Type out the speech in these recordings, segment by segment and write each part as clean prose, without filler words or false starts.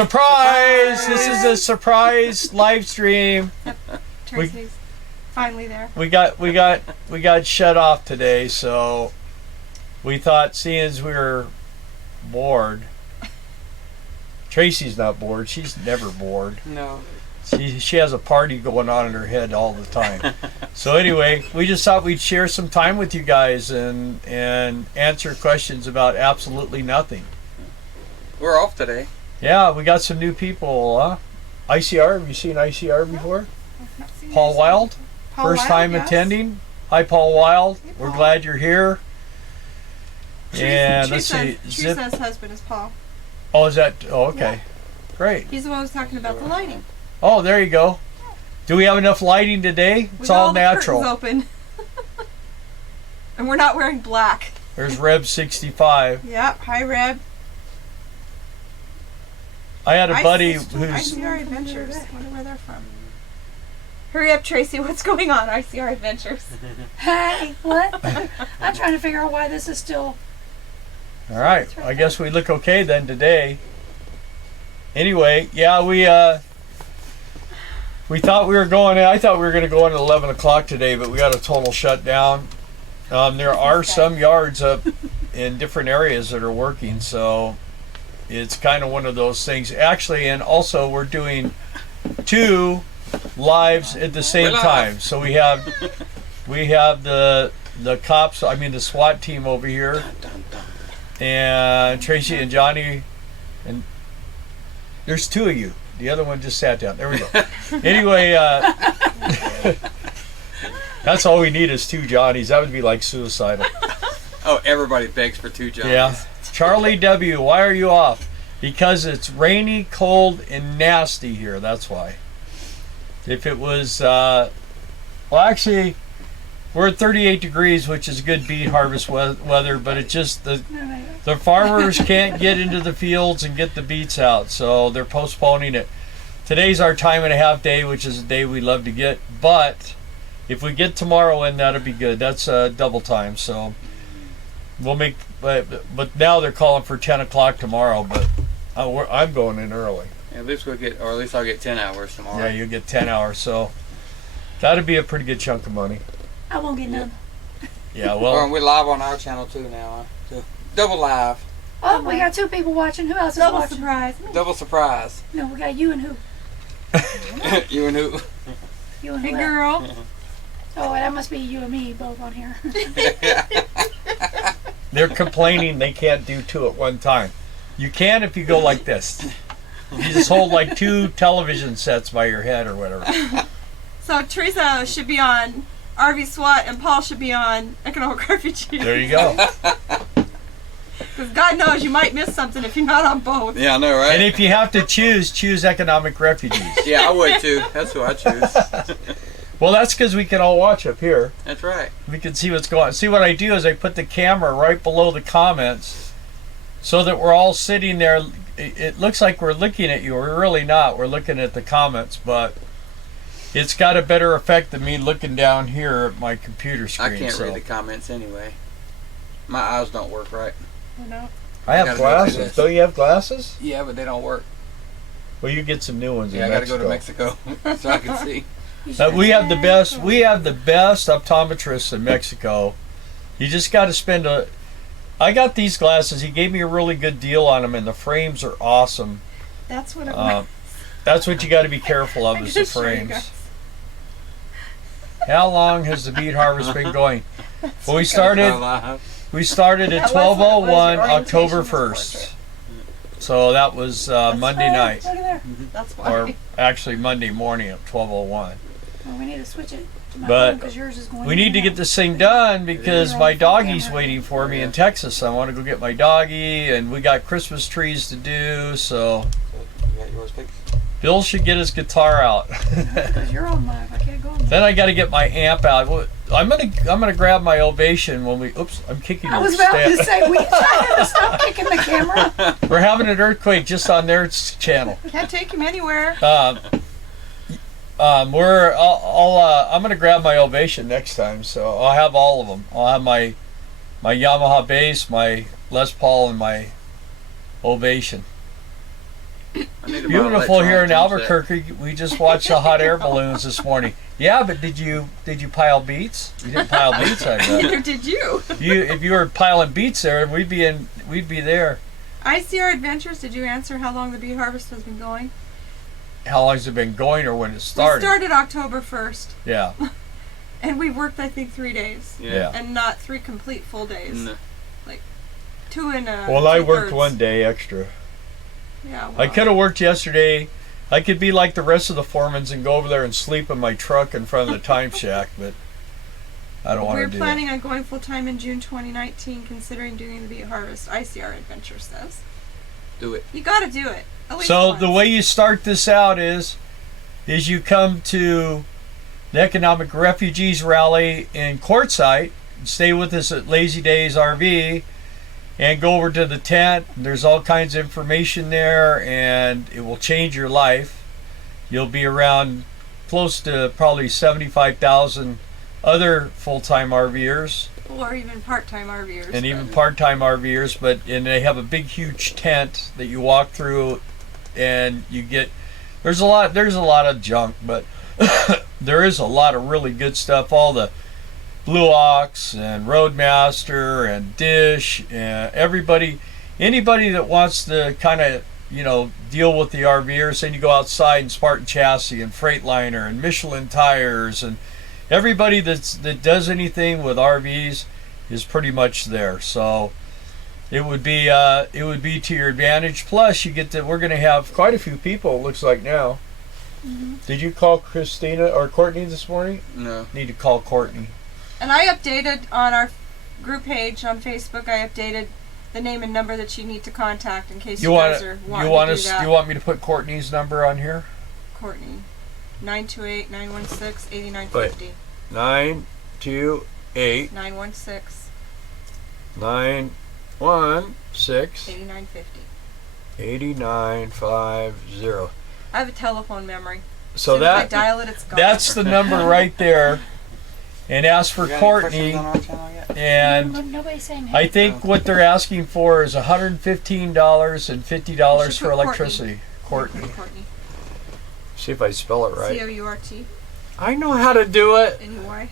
Surprise! This is a surprise live stream. Tracy's finally there. We got shut off today, so we thought, seeing as we were bored. Tracy's not bored. She's never bored. No. She has a party going on in her head all the time. So anyway, we just thought we'd share some time with you guys and answer questions about absolutely nothing. We're off today. Yeah, we got some new people. ICR, have you seen ICR before? Paul Wild, first time attending. Hi, Paul Wild. Hey, We're Paul. glad you're here. And let's see. Teresa's husband is Paul. Oh, is that? Oh, okay. Great. He's the one who's talking about the lighting. Oh, there you go. Do we have enough lighting today? It's all natural. The curtains open. And we're not wearing black. There's Reb 65. Yep. Hi, Reb. I had a buddy who's... ICR Adventures. I wonder where they're from. Hurry up, Tracy. What's going on, ICR Adventures? Hey, what? I'm trying to figure out why this is still... All right. I guess we look okay then today. Anyway, yeah, we thought we were going... I thought we were going to go in at 11 o'clock today, but we got a total shutdown. There are some yards up in different areas that are working, so it's kind of one of those things. Actually, and also we're doing 2 lives at the same time. So we have the cops, I mean the SWAT team over here, and Tracy and Johnny, and there's 2 of you. The other one just sat down. There we go. Anyway, that's all we need is 2 Johnnies. That would be like suicidal. Oh, everybody begs for 2 Johnnies. Yeah. Charlie W., why are you off? Because it's rainy, cold, and nasty here. That's why. If it was, well, actually, we're at 38 degrees, which is good beet harvest weather, but it just, the farmers can't get into the fields and get the beets out, so they're postponing it. Today's our time and a half day, which is a day we love to get, but if we get tomorrow in, that'll be good. That's double time, so we'll make, but now they're calling for 10 o'clock tomorrow, but I'm going in early. At least we'll get, or at least I'll get 10 hours tomorrow. Yeah, you'll get 10 hours, so that'd be a pretty good chunk of money. I won't get none. Yeah, well. We're live on our channel too now. So double live. Oh, we got 2 people watching. Who else is Double watching? surprise. Double surprise. No, we got you and who? You and who? You and Hey, who? girl. Oh, that must be you and me both on here. They're complaining they can't do 2 at one time. You can if you go like this. You just hold like 2 television sets by your head or whatever. So Teresa should be on RV SWAT and Paul should be on Economic Refugees. There you go. Because God knows you might miss something if you're not on both. Yeah, I know, right? And if you have to choose Economic Refugees. Yeah, I would too. That's who I choose. Well, that's because we can all watch up here. That's right. We can see what's going on. See, what I do is I put the camera right below the comments so that we're all sitting there. It looks like we're looking at you. We're really not. We're looking at the comments, but it's got a better effect than me looking down here at my computer screen. I can't read the comments anyway. My eyes don't work right. Oh, no. I have gotta go like glasses. this. Don't you have glasses? Yeah, but they don't work. Well, you get some new ones Yeah, in I gotta Mexico. go to Mexico so I can see. We have the best. We have the best optometrists in Mexico. You just got to spend a. I got these glasses. He gave me a really good deal on them, and the frames are awesome. That's what it was. That's what you got to be careful of is the show you frames. guys. How long has the beet harvest been going? Well, we started at That was what it was, 12:01 your October orientation was 1st. So that was Monday night, Look at there. That's why. or actually Monday morning at 12:01. Well, we need to switch it to my But phone because yours is going we need to in get and this thing done because Yeah. my doggy's waiting for me in Texas. I want to go get my doggy, and we got Christmas trees to do. So You got yours picked? Bill should get his guitar out. out. Because you're on live. I can't go on live. Then I got to get my amp out. Well, I'm gonna grab my Ovation when we. Oops, I'm kicking. I your was about stand. to say, we trying to stop kicking the camera. We're having an earthquake just on their channel. Can't take him anywhere. I'm gonna grab my Ovation next time, so I'll have all of them. I'll have my Yamaha bass, my Les Paul, and my Ovation. I need Read about beautiful here in electronic sunset. Albuquerque. We just watched the hot air balloons this morning. Yeah, but did you pile beets? You didn't pile beets, I bet. Neither did you. If you were piling beets there, we'd be there. ICR Adventures, did you answer how long the bee harvest has been going? How long has it been going, or when it started? We started October 1st, Yeah. and we worked, I think, 3 days. Yeah. And not 3 complete full days. No. Like 2 and Well, I worked 2/3. one day extra. Yeah, I well, could have worked yesterday. I could be like the rest of the foremans and go over there and sleep in my truck in front of the time shack, but I don't want to we're do planning on going full time in June 2019, considering doing the bee harvest. ICR Adventure says. Do it. You got to do it. At that. least So once. the way you start this out is you come to the Economic Refugees Rally in Quartzsite, stay with us at Lazy Days RV, and go over to the tent. There's all kinds of information there, and it will change your life. You'll be around close to probably 75,000 other full-time RVers or even part-time RVers. and even part-time RVers, and they have a big, huge tent that you walk through, and you get. There's a lot of junk, but there is a lot of really good stuff. All the Blue Ox and Roadmaster and Dish and anybody that wants to kind of deal with the RVers. Then you go outside, and Spartan Chassis and Freightliner and Michelin Tires and everybody that does anything with RVs is pretty much there. So it would be to your advantage. Plus, we're going to have quite a few people. It looks like now. Mm-hmm. Did you call Christina or Courtney this morning? No. Need to call Courtney. And I updated on our group page on Facebook. I updated the name and number that you need to contact in case you guys are wanting to do that. You want me to put Courtney's number on here? Courtney, 928-916-8950. 928 916 916 8950. 8950. I have a telephone memory. So If I dial it, it's gone. that's the number right there. And ask for We got any Courtney. questions on our channel yet? And Nobody's saying I hey. think what they're asking for is $115 and $50 You should for put electricity. Courtney. Courtney. See if I spell it right. C-O-U-R-T. I know how to do it. Anyway.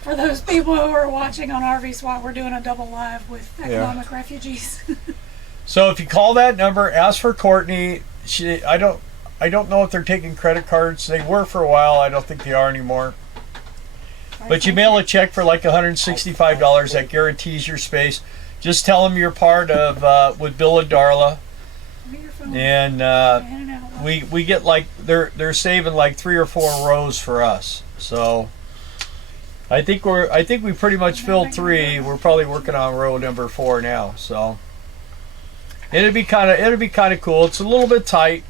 For those people who are watching on RV SWAT, we're doing a double live with economic refugees. So if you call that number, ask for Courtney. I don't know if they're taking credit cards. They were for a while. I don't think they are anymore. But you mail a check for like $165. That guarantees your space. Just tell them you're part of with Bill and Darla, and we get like they're saving like 3 or 4 rows for us. So I think we pretty much filled 3. We're probably working on row number 4 now. So it'd be kind of cool. It's a little bit tight.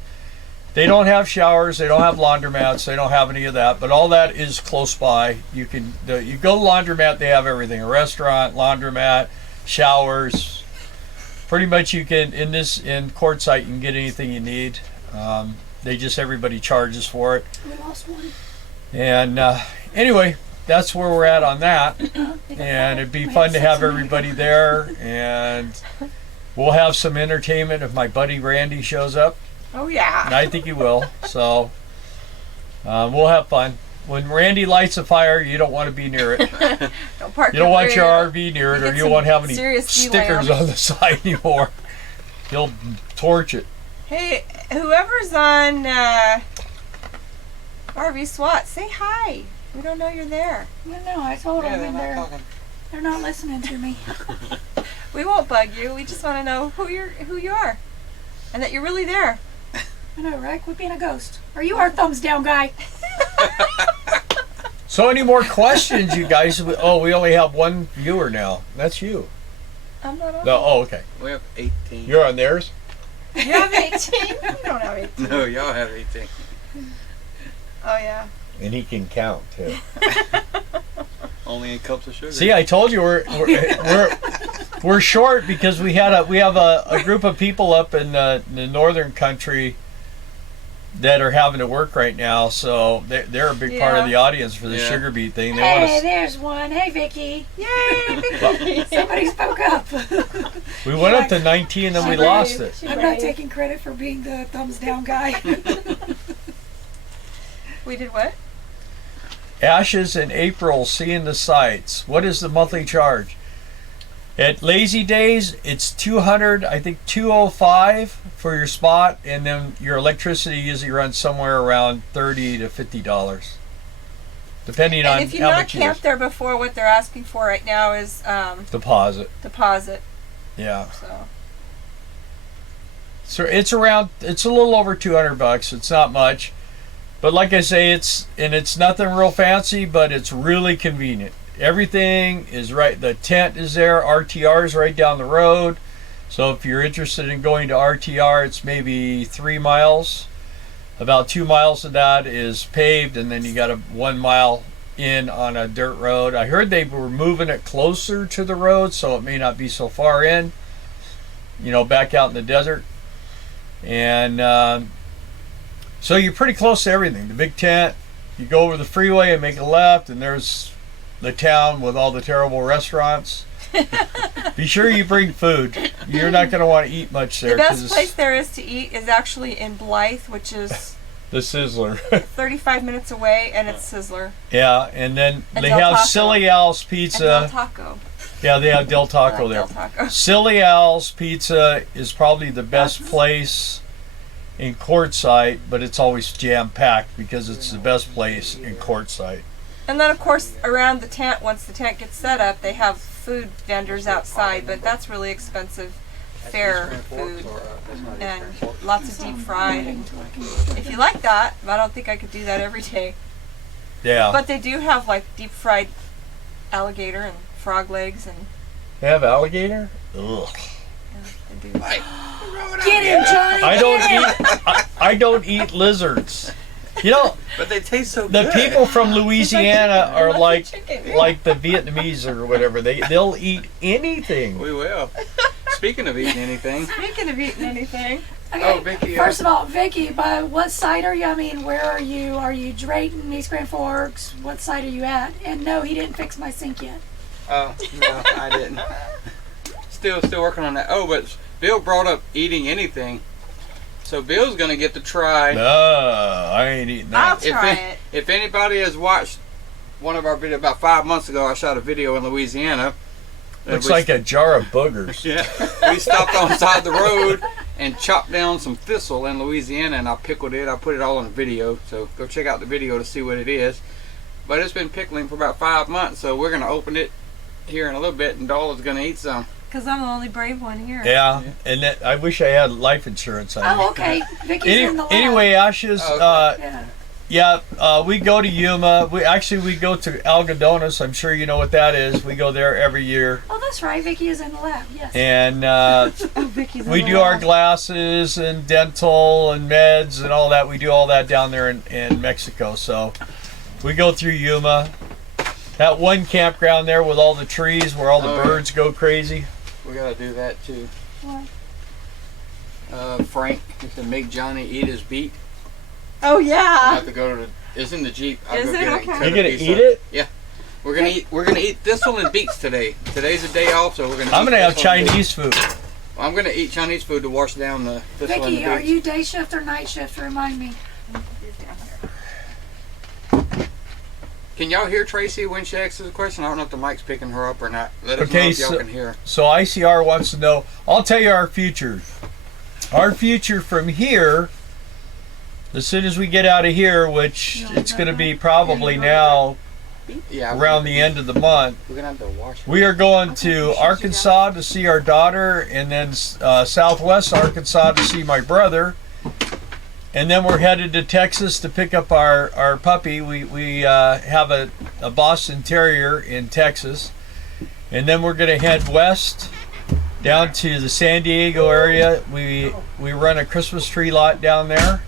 They don't have showers. They don't have laundromats. They don't have any of that. But all that is close by. You go to the laundromat. They have everything: a restaurant, laundromat, showers. Pretty much you can in Quartzsite you can get anything you need. Everybody charges for it. We lost one. And anyway, that's where we're at on that. And it'd be fun to have everybody there. And we'll have some entertainment if my buddy Randy shows up. Oh, yeah. And I think he will. So we'll have fun. When Randy lights a fire, you don't want to be near it. Don't park You don't want your rear. RV near it, or Get you some won't have any serious stickers delam. on the side anymore. He'll torch it. Hey, whoever's on RV SWAT, say hi. We don't know you're there. No, I told Yeah, them they're not talking. they're not listening to me. We won't bug you. We just want to know who you are, and that you're really there. I know, right? Quit being a ghost. Are you our thumbs down guy? So any more questions, you guys? Oh, we only have one viewer now. That's you. I'm not on. No, oh, okay. We have 18. You're on theirs? You have 18? You don't have 18. No, y'all have 18. Oh, yeah. And he can count, too. Only in cups of sugar. See, I told you we're short because we have a group of people up in the northern country that are having to work right now, so they're a big part of the audience for the sugar beet thing. They want Hey, there's one. Hey, Vicky. Yay! Vicky. Somebody spoke up. We went up to 19 and then we lost it. I'm not taking credit for being the thumbs down guy. We did what? Ashes in April, seeing the sights. What is the monthly charge? At Lazy Days, it's 200, I think 205 for your spot, and then your electricity usually runs somewhere around $30 to $50, depending on how much. And if you've not camped there before, what they're asking for right now is deposit. Yeah. So it's a little over $200. It's not much, but like I say, it's nothing real fancy, but it's really convenient. Everything is right. The tent is there. RTR is right down the road. So if you're interested in going to RTR, it's maybe 3 miles. About 2 miles of that is paved, and then you got 1 mile in on a dirt road. I heard they were moving it closer to the road, so it may not be so far in, back out in the desert. And so you're pretty close to everything. The big tent, you go over the freeway and make a left, and there's the town with all the terrible restaurants. Be sure you bring food. You're not going to want to eat much there. The best place there is to eat is actually in Blythe, which is the Sizzler. 35 minutes away, and it's Sizzler. Yeah, and then they have Silly Al's Pizza. And Del Taco. Yeah, they have Del Taco there. Del Taco. Silly Al's Pizza is probably the best place in Quartzsite, but it's always jam-packed because it's the best place in Quartzsite. And then, of course, around the tent, once the tent gets set up, they have food vendors outside, but that's really expensive fare food and lots of deep fried. And if you like that, I don't think I could do that every day. Yeah. But they do have like deep fried alligator and frog legs, and they have alligator? Ugh. yeah, they do. Get him, Johnny. I don't eat lizards. But they taste so the good. people from Louisiana are like the Vietnamese or whatever. They'll eat anything. We will. Speaking of eating anything. Okay, Oh, Vicky. First of all, Vicky, by what site are you? I mean, where are you? Are you Drayton, East Grand Forks? What site are you at? And no, he didn't fix my sink yet. Oh, no, I didn't. Still working on that. Oh, but Bill brought up eating anything. So Bill's going to get to try. No, I ain't eating that. I'll try it. If anybody has watched one of our videos, about 5 months ago, I shot a video in Louisiana. Looks like a jar of boogers. Yeah. We stopped on the side of the road and chopped down some thistle in Louisiana, and I pickled it. I put it all on video, so go check out the video to see what it is. But it's been pickling for about 5 months, so we're going to open it here in a little bit, and Dola's going to eat some. Because I'm the only brave one here. Yeah, and I wish I had life insurance on me. Oh, okay. Vicky's in the lab. Anyway, Ashes, we go to Yuma. We go to Algodones. I'm sure you know what that is. We go there every year. Oh, that's right. Vicky is in the lab, yes. And we do our glasses and dental and meds and all that. We do all that down there in Mexico. So we go through Yuma. That one campground there with all the trees where all the birds go crazy. We got to do that too. What? Frank is to make Johnny eat his beet. Oh I yeah. have to go to it's in the Jeep. I'll Is go it? get Okay. and cut You a gonna piece eat up. it? Yeah. We're gonna eat thistle and beets today. Today's a day off, so we're gonna. I'm gonna have thistle and beets. Chinese food. I'm gonna eat Chinese food to wash down the thistle and the Vicky, are beets. you day shift or night shift? Remind me. Can y'all hear Tracy when she asks the question? I don't know if the mic's picking her up or not. Let us know Okay, if y'all can hear. So ICR wants to know. I'll tell you our future. Our future from here, as soon as we get out of here, which it's going to be probably now Yeah. around the end of the month, We're gonna have to wash. we are going to Arkansas to see our daughter, and then Southwest Arkansas to see my brother. And then we're headed to Texas to pick up our puppy. We have a Boston Terrier in Texas. And then we're going to head west down to the San Diego area. We run a Christmas tree lot down there.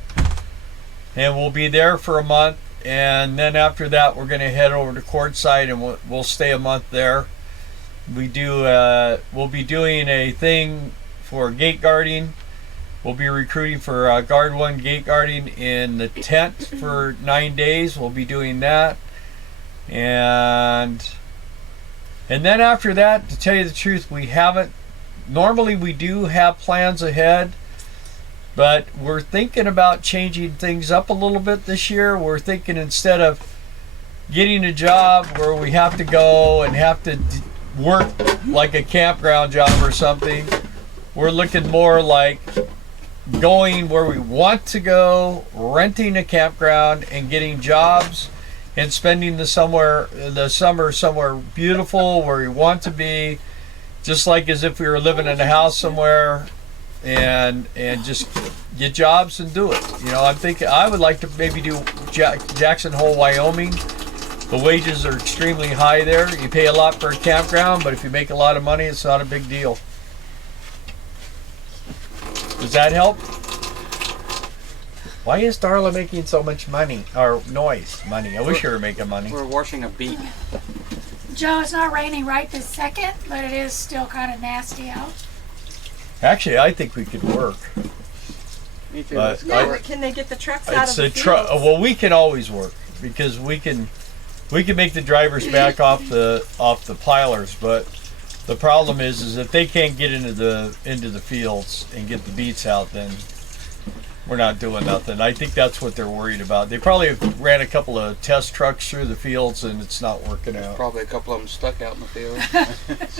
And we'll be there for a month. And then after that, we're going to head over to Quartzsite, and we'll stay a month there. We'll be doing a thing for gate guarding. We'll be recruiting for guard 1 gate guarding in the tent for 9 days. We'll be doing that. And then after that, to tell you the truth, we haven't, normally we do have plans ahead, but we're thinking about changing things up a little bit this year. We're thinking instead of getting a job where we have to go and have to work like a campground job or something, we're looking more like going where we want to go, renting a campground and getting jobs and spending the summer somewhere beautiful where we want to be, just like as if we were living in a house somewhere, and just get jobs and do it. You know, I'm thinking I would like to maybe do Jackson Hole, Wyoming. The wages are extremely high there. You pay a lot for a campground, but if you make a lot of money, it's not a big deal. Does that help? Why is Darla making so much money or noise? Money. I wish you were making money. We're washing a beet. Joe, it's not raining right this second, but it is still kind of nasty out. Actually, I think we could work. Me too. But Yeah, but can they get the trucks out of the fields? Well, we can always work because we can make the drivers back off the pilers, but the problem is if they can't get into the fields and get the beets out, then we're not doing nothing. I think that's what they're worried about. They probably have ran a couple of test trucks through the fields and it's not working out. Probably a couple of them stuck out in the field.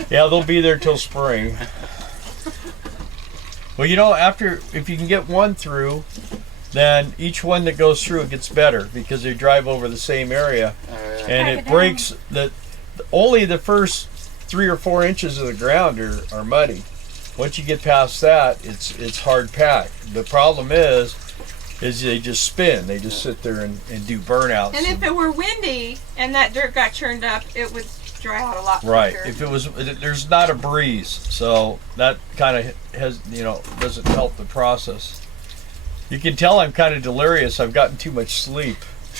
Yeah, they'll be there till spring. Well, you know, if you can get one through, then each one that goes through it gets better because they drive over the same area, and it breaks only the first 3 or 4 inches of the ground are muddy. Once you get past that, it's hard packed. The problem is they just spin. They just sit there and do burnouts. And if it were windy and that dirt got churned up, it would dry out a lot quicker. Right. If it was, there's not a breeze, so that kind of doesn't help the process. You can tell I'm kind of delirious. I've gotten too much sleep.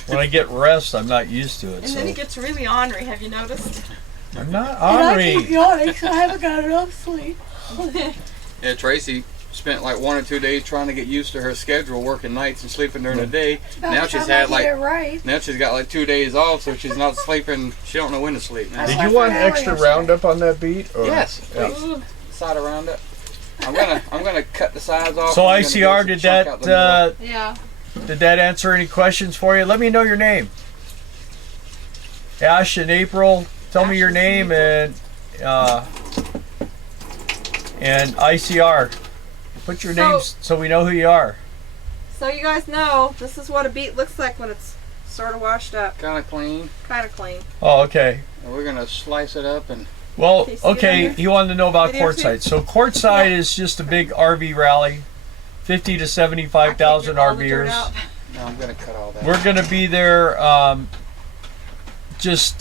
When I get rest, I'm not used to it. And then it gets really ornery. Have you noticed? I'm not And I ornery. keep yawning because I haven't got enough sleep. Yeah, Tracy spent like 1 or 2 days trying to get used to her schedule, working nights and sleeping during the day. Now she's now she's got like 2 days off, so she's not sleeping. She don't know when to sleep now. Did you want extra Roundup on that beet? Or? Yes, Yeah. please. Side of Roundup. I'm gonna cut the sides off. So I'm gonna ICR, do some chunk out the middle. Yeah. did that answer any questions for you? Let me know your name. Ash and April, tell me your name and ICR. Put your names so we know who you are. So you guys know, this is what a beet looks like when it's sort of washed up. Kind of clean. Kind of clean. Oh, okay. And we're gonna slice it up and. Well, Okay, see it okay, on you wanted to know about video Quartzsite. So Quartzsite is just a big RV rally, 50 to 75,000 RVers. No, I'm gonna cut all that. We're gonna be there, just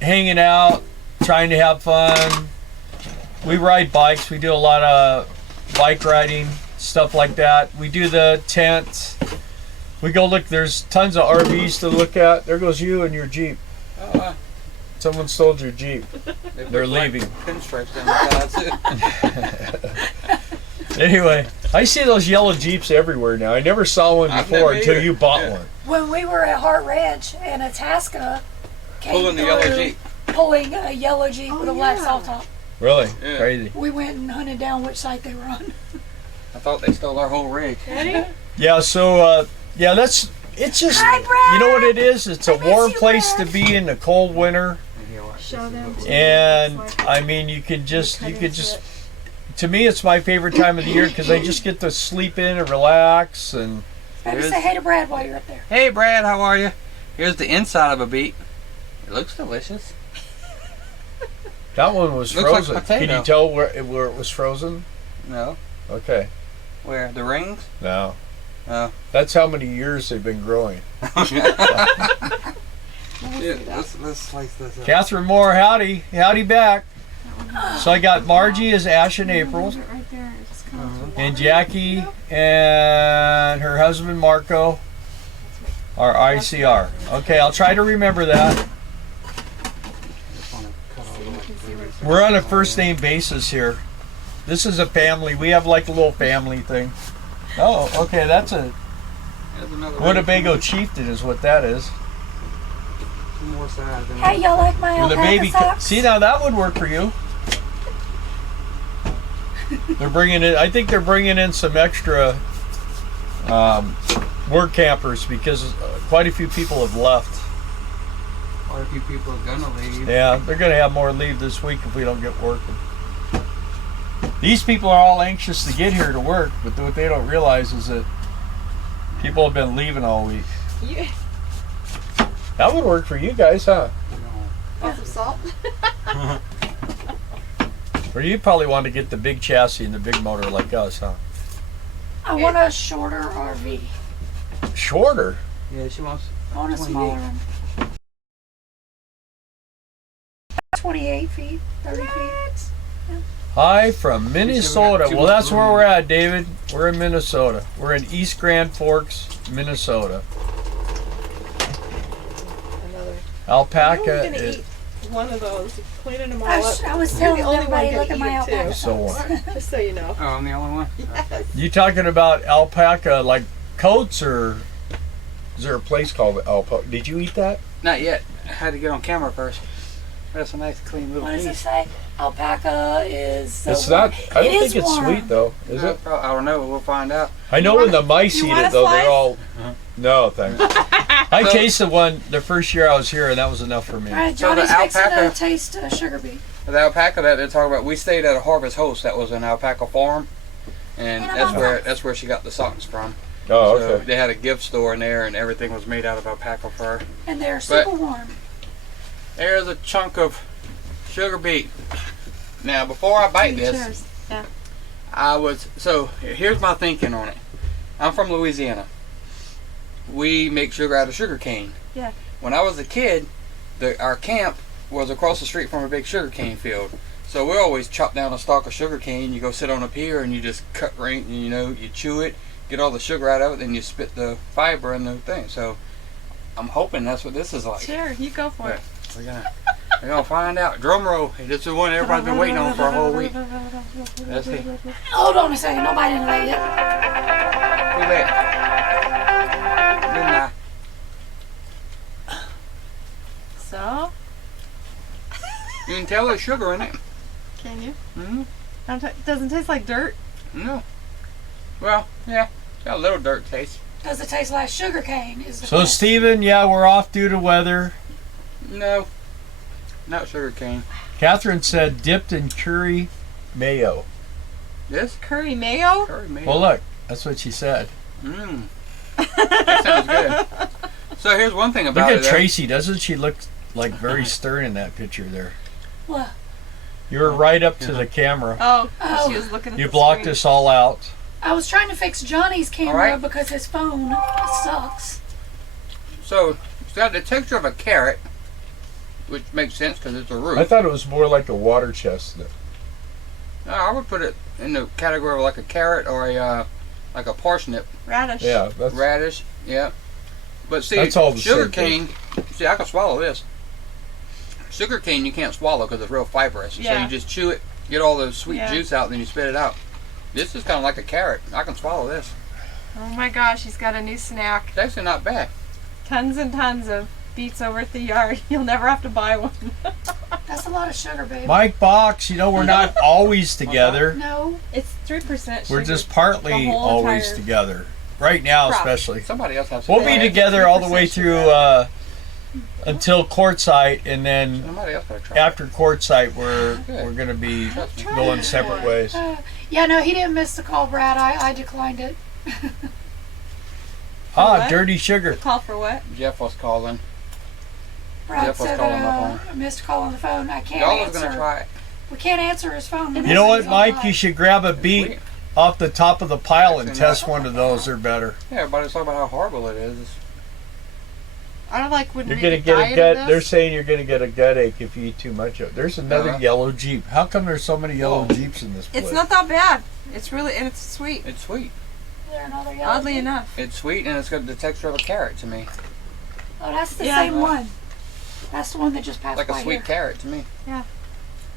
hanging out, trying to have fun. We ride bikes. We do a lot of bike riding, stuff like that. We do the tent. We go look. There's tons of RVs to look at. There goes you and your Jeep. Someone stole your Jeep. They're leaving. Pinstripes down the sides. Anyway, I see those yellow Jeeps everywhere now. I never saw one I've before never until either. you bought Yeah. one. When we were at Hart Ranch and Itasca came Pulling the yellow through, Jeep. pulling a yellow Jeep with a black soft top. Really? Yeah. Crazy. We went and hunted down which site they were on. I thought they stole our whole rig. Ready? Yeah, so, it's just, Hi, Brad. you know what it is? It's a I miss warm you, place Brad. to be in the cold winter. Show them. And I mean, you could just, to me, it's my favorite time of the year because I just get to sleep in and relax. And Maybe say hey to Brad while you're up there. Hey Brad, how are you? Here's the inside of a beet. It looks delicious. that one was Looks like frozen. potato. Can you tell where it was frozen? No. Okay. Where? The rings? No. Oh. That's how many years they've been growing. Yeah, let's slice this up. Catherine Moore, howdy back. So I got Margie as Ash and April, Right there. It's and Jackie and her husband Marco are ICR. Okay, I'll try to remember that. We're on a first name basis here. This is a family. We have like a little family thing. Oh, okay. That's a There's another Winnebago Chieftain is what that is. Two more sides. Hey, y'all like my With a alpaca baby. socks? See, now that would work for you. They're bringing in. I think they're bringing in some extra work campers because quite a few people have left. Quite a few people are gonna leave. Yeah, they're going to have more leave this week if we don't get working. These people are all anxious to get here to work, but what they don't realize is that people have been leaving all week. Yeah. That would work for you guys, huh? Want some salt? Or you probably want to get the big chassis and the big motor like us, huh? I want a shorter RV. Shorter? Yeah, she wants. I want a 28. smaller one. 28 feet, 30 feet. Hi from Minnesota. two Well, that's more where we're at, David. We're in Minnesota. We're in East Grand Forks, Minnesota. Another. Alpaca You're only gonna is eat one of those. Cleaning them all I up. was You're telling the only one everybody, gonna look at my eat it, alpaca too. so socks. Just so you know. Oh, I'm the only one. Yes. You talking about alpaca like coats, or is there a place called alpaca? Did you eat that? Not yet. I had to get on camera first. That's a nice, clean little What does it piece. say? Alpaca is. It's not. I don't It think is it's warm. sweet though. Is it? I don't know. We'll find out. I know when the mice you eat want it a though, slice? they're all. Uh-huh. No, thanks. I So- tasted one the first year I was here, and that was enough for me. All right, So the Johnny's fixing alpaca- to taste sugar beet. The alpaca that they're talking about, we stayed at a Harvest Host that was an alpaca farm, and And that's where she got the socks from. Oh, So okay. they had a gift store in there, and everything was made out of alpaca fur. And they're super warm. There's a chunk of sugar beet. Now, before I bite this, Cheers. Yeah. here's my thinking on it. I'm from Louisiana. We make sugar out of sugar cane. Yeah. When I was a kid, our camp was across the street from a big sugar cane field. So we always chop down a stalk of sugar cane. You go sit on a pier and you just cut right, and you chew it, get all the sugar out of it, then you spit the fiber in the thing. So I'm hoping that's what this is like. Sure, you go for it. We're gonna find out. Drum roll. This is the one everybody's been waiting on for a whole week. Let's see. Who Hold on a second, nobody didn't lay it. that? So, You can tell there's sugar in it. can you? Mm-hmm. Doesn't taste like dirt. No. Well, yeah. Got a little dirt taste. Does it taste like sugar cane? Is the So, question. Steven, yeah, we're off due to weather. No. Not sugar cane. Catherine said dipped in curry mayo. This? Curry mayo? Curry mayo. Well, look, that's what she said. Mmm. That sounds good. So here's one thing Look about at it. though. Tracy. Doesn't she look like very stern in that picture there? What? You were right up to the camera. Oh, Oh. she was looking at You the blocked screen. us all out. I was trying to fix Johnny's camera Alright. because his phone sucks. So it's got the texture of a carrot, which makes sense because it's a root. I thought it was more like a water chestnut. No, I would put it in the category of like a carrot or a like a parsnip, Radish. Yeah, that's radish. Yeah. But see, That's all the sugar same cane. See, I can swallow this. Sugar cane you can't swallow because it's real fibrous. So Yeah. you just chew it, get all the sweet Yeah. juice out, and then you spit it out. This is kind of like a carrot. I can swallow this. Oh my gosh, he's got a new snack. It's actually not bad. Tons and tons of beets over at the yard. You'll never have to buy one. That's a lot of sugar, baby. Mike Box. You know, we're not always together. No. It's 3% sugar. We're just partly The whole always entire together. Right now, crop. especially. Somebody else has some. We'll be Yeah, together all the 3% way through until Quartzsite, and then Somebody else got to try. after Quartzsite, we're Good. going to be Trust me. going separate ways. Yeah, no, he didn't miss the call, Brad. I declined it. Ah, dirty sugar. Call for what? Jeff was calling. Brad Jeff was said calling that the I missed a call on the phone. I can't Y'all was answer. gonna try it. We can't answer his phone. You know what, He's Mike? online. You should grab a beet Sweet. off the top of the pile and Actually, test one of those. They're better. Yeah, everybody's talking about how horrible it is. I don't like would You're make gonna a get a diet gut. of They're this. saying you're gonna get a gut ache if you eat too much of it. There's another Uh-huh. yellow Jeep. How come there's so many yellow Oh. Jeeps in this place? It's not that bad. It's really, and it's sweet. It's sweet. There another yellow Oddly thing? enough. It's sweet and it's got the texture of a carrot to me. Oh, that's the Yeah. same one. That's the one that just passed Like by a sweet here. carrot to me.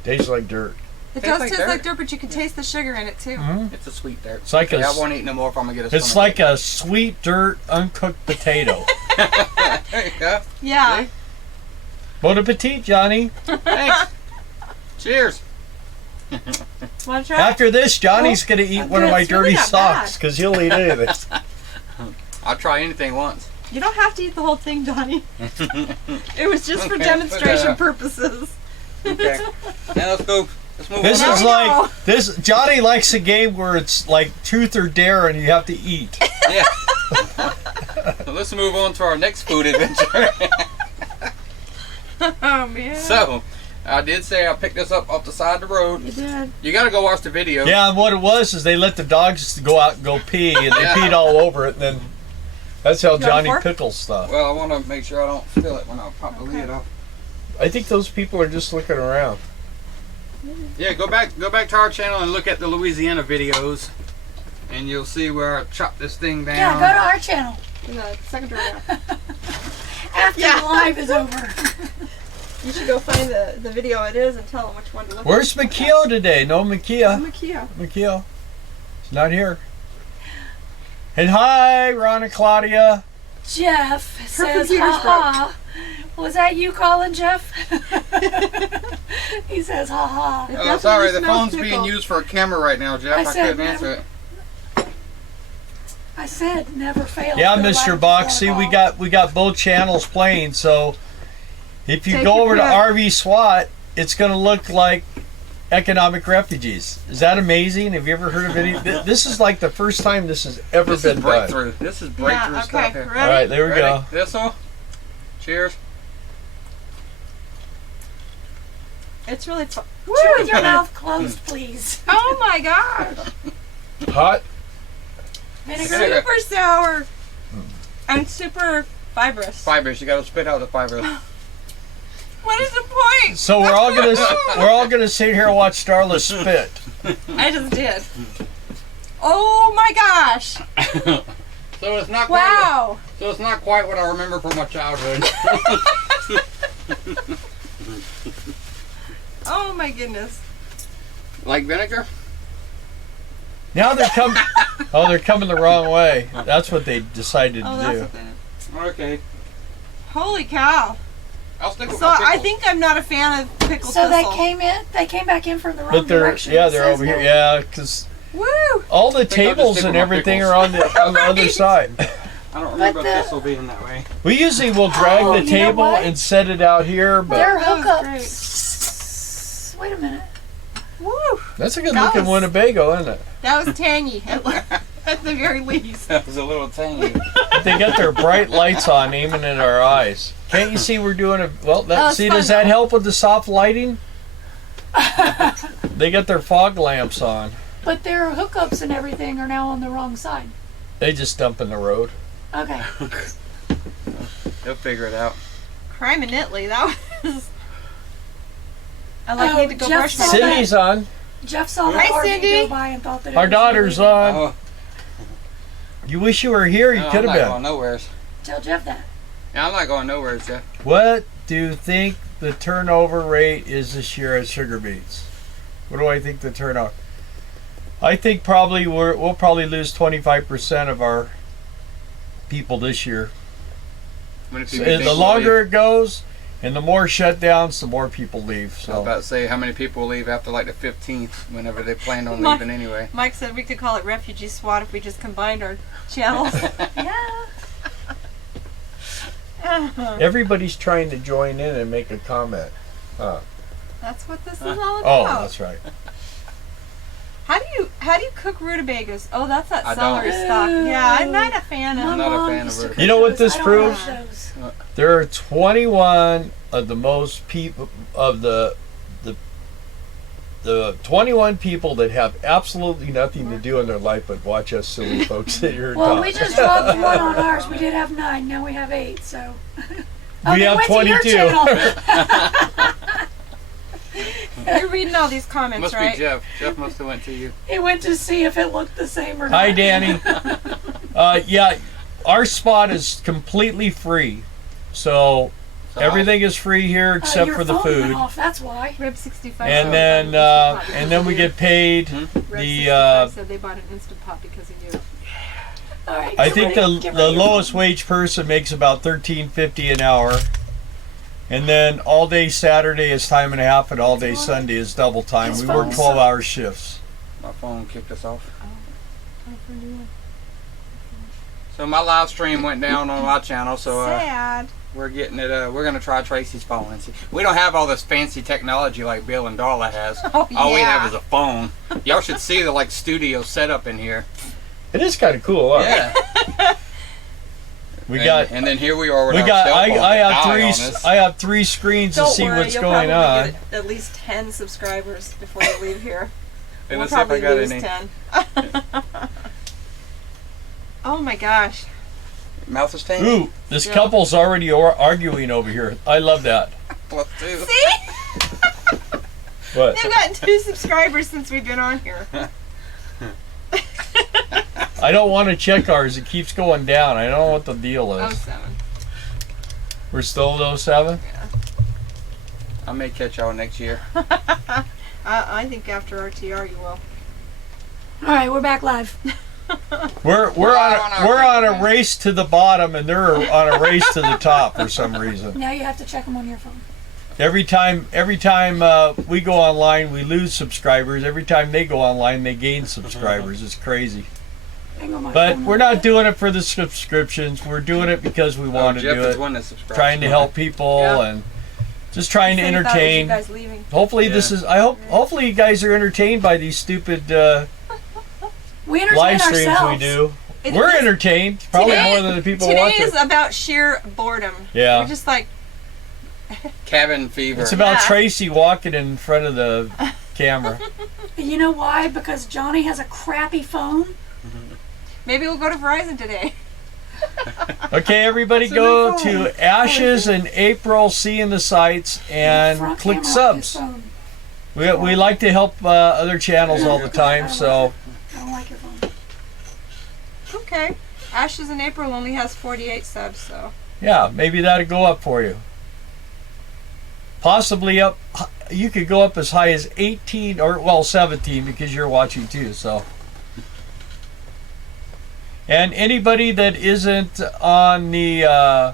Tastes like dirt. It does taste like dirt, but you can taste the sugar in it too. Mhm. It's a sweet dirt. It's like I won't eat no more if I'm gonna get a It's like a sweet dirt uncooked potato. There you go. Yeah. See? Bon appetit, Johnny. Thanks. Cheers. Want to try? After this, Johnny's gonna eat one of my It's really dirty not socks bad. because he'll eat anything. I'll try anything once. You don't have to eat the whole thing, Johnny. It was just for Okay, demonstration but, purposes. Okay. Now let's go. Let's move This on. is No. like this. Johnny likes a game where it's like truth or dare, and you have to eat. Yeah. So let's move on to our next food adventure. Oh man. So, I did say I picked this up off the side of the road. You did. You got to go watch the video. Yeah, and what it was is they let the dogs go out and go pee, and they Yeah. peed all over it, and then that's how want a Johnny fork? pickles stuff. Well, I want to make sure I don't spill it when I pop the lid off. I think those people are just looking around. Yeah, go back to our channel and look at the Louisiana videos, and you'll see where I chopped this thing down. Yeah, go to our channel In the second row. after Yeah. the live is over. You should go find the video it is and tell them which one to look Where's at. Makio today? No Makio. Makio. Makio. She's not here. And hi, Ron and Claudia. Jeff says, computer's ha ha. Was that you calling, Jeff? He says, ha ha. It Oh, definitely sorry, the smells phone's being pickled. used for a camera right now, Jeff. I I said couldn't answer it. I said never fail. Yeah, Go Mr. live Box. before See, call. we got both channels playing. So if you Take go your over to pick. RV SWAT, it's going to look like economic refugees. Is that amazing? Have you ever heard of any? This is like the first time this has ever This is been done. breakthrough. This is breakthrough Yeah, stuff okay. here. Ready? All right, there we Ready? go. Thistle. Cheers. It's really fun. Chew with your mouth closed, please. Oh my gosh. Hot. Vinegar. Vinegar. Super sour. And super fibrous. Fibers. You got to spit out the fibers. What is the point? So we're all gonna sit here and watch Starla spit. I just did. Oh my gosh. So it's not quite. Wow. So it's not quite what I remember from my childhood. Oh my goodness. Like vinegar? Now they're coming. Oh, they're coming the wrong way. That's what they decided Oh, to that's do. what that is. Okay. Holy cow. I'll stick with So my I pickles. think I'm not a fan of pickled So they thistle. came back in from the wrong But they're direction. yeah, It they're says over here. no. Yeah, because Woo! all the think I'll just tables stick and with my everything pickles. are on the other Right. side. I don't remember the- thistle being that way. We usually will drag Oh, the you know table what? and set it out here, but They're That was hookups. Wait a minute. Woo! that's a good That looking was- Winnebago, isn't it? That was tangy at the very least. That was a little tangy. They got their bright lights on, aiming at our eyes. Can't you see we're doing a well? That, it's see, fun does that though. help with the soft lighting? They got their fog lamps on. But their hookups and everything are now on the wrong side. They just dump in the road. Okay. They'll figure it out. Criminally, that was. I like Oh, need to go Jeff brush my said- teeth. Cindy's on. Jeff saw Hi, the RV Cindy. go by and thought that it Our was daughter's really- on. Oh, You wish you were here. You no, could I'm have not been. going nowheres. Tell Jeff that. Yeah, I'm not going nowheres, Jeff. What do you think the turnover rate is this year at Sugar Beets? What do I think the turnover? I think probably we'll probably lose 25% of our people this year. When if So, you the think we'll longer leave- it goes, and the more shutdowns, the more people leave. I was So about to say how many people will leave after like the 15th, whenever they planned on Mike- leaving anyway. Mike said we could call it refugee SWAT if we just combined our channels. Yeah. everybody's trying to join in and make a comment. That's what this is all Oh, about. that's right. How do you cook rutabagas? Oh, that's that I celery don't. stock. Yeah, I'm not a fan My of. not a mom fan used of to it. cook You know what those. this I don't proves? like those. There are 21 of the most people of the 21 people that have absolutely nothing to do in their life but watch us silly folks sit here and Well, talk. we just dropped one on ours. We did have 9. Now we have 8. So. Oh, We they have went to your 22. channel. You're reading all these comments, Must right? be Jeff. Jeff must have went to you. He went to see if it looked the same or not. Hi, Danny. Yeah, our spot is completely free. So So Everything is free here except your for the phone went food. off, that's why. Rib 65. And then we get paid Rib the 65 said they bought an Instant Pot because of you. All right, I get think ready- the get ready your lowest phone. wage person makes about $13.50 an hour. And then all day Saturday is time and a half, and all day Sunday is double time. His We work phone 12-hour shifts. my phone kicked us off. Time for a new one. So my live stream went down on my channel, so Sad. we're getting it. We're gonna try Tracy's phone and see. We don't have all this fancy technology like Bill and Darla has. Oh, All we have yeah. is a phone. Y'all should see the like studio setup in here. It is kind of cool, huh? Yeah. We got. and then here we are with We our got. cell phone I that have die three. on us. I have 3 screens to Don't see worry, what's you'll going probably on. get at least 10 subscribers before you leave here. Hey, We'll let's see if I probably got lose any. 10. Oh my gosh. Mouth is tangy. Ooh, this Yeah. couple's already arguing over here. I love that. Plus 2. See? What? They've gotten 2 subscribers since we've been on here. I don't want to check ours. It keeps going down. I don't know what the deal Oh, is. 7. We're still at 07? I may catch y'all next year. I think after RTR you will. All right, we're back live. We're We're on a race to the bottom, and they're on a race to the top for some reason. Now you have to check them on your phone. Every time we go online, we lose subscribers. Every time they go online, they gain subscribers. It's crazy. Hang on my But phone we're real not quick. doing it for the subscriptions. We're doing it because we want to Jeff do is it. one that subscribes. Trying to help people Yeah. and just trying to They thought it was you entertain. guys leaving. Hopefully this Yeah. is. Hopefully you guys are entertained by these stupid We entertain live streams ourselves. we do. It We're is- entertained, probably Today- more than the people Today watching. is about sheer boredom. Yeah. We're just like, Cabin fever. It's about Yeah. Tracy walking in front of the camera. You know why? Because Johnny has a crappy phone. maybe we'll go to Verizon today. Okay, everybody It's a go new to Ashes in April, seeing the sites, and Front click camera on his subs. phone. We like to help other channels all the time, so I don't like your phone. Okay. Ashes in April only has 48 subs, so. yeah, maybe that'll go up for you. Possibly up, you could go up as high as 18 or, well, 17 because you're watching too, so. And anybody that isn't on the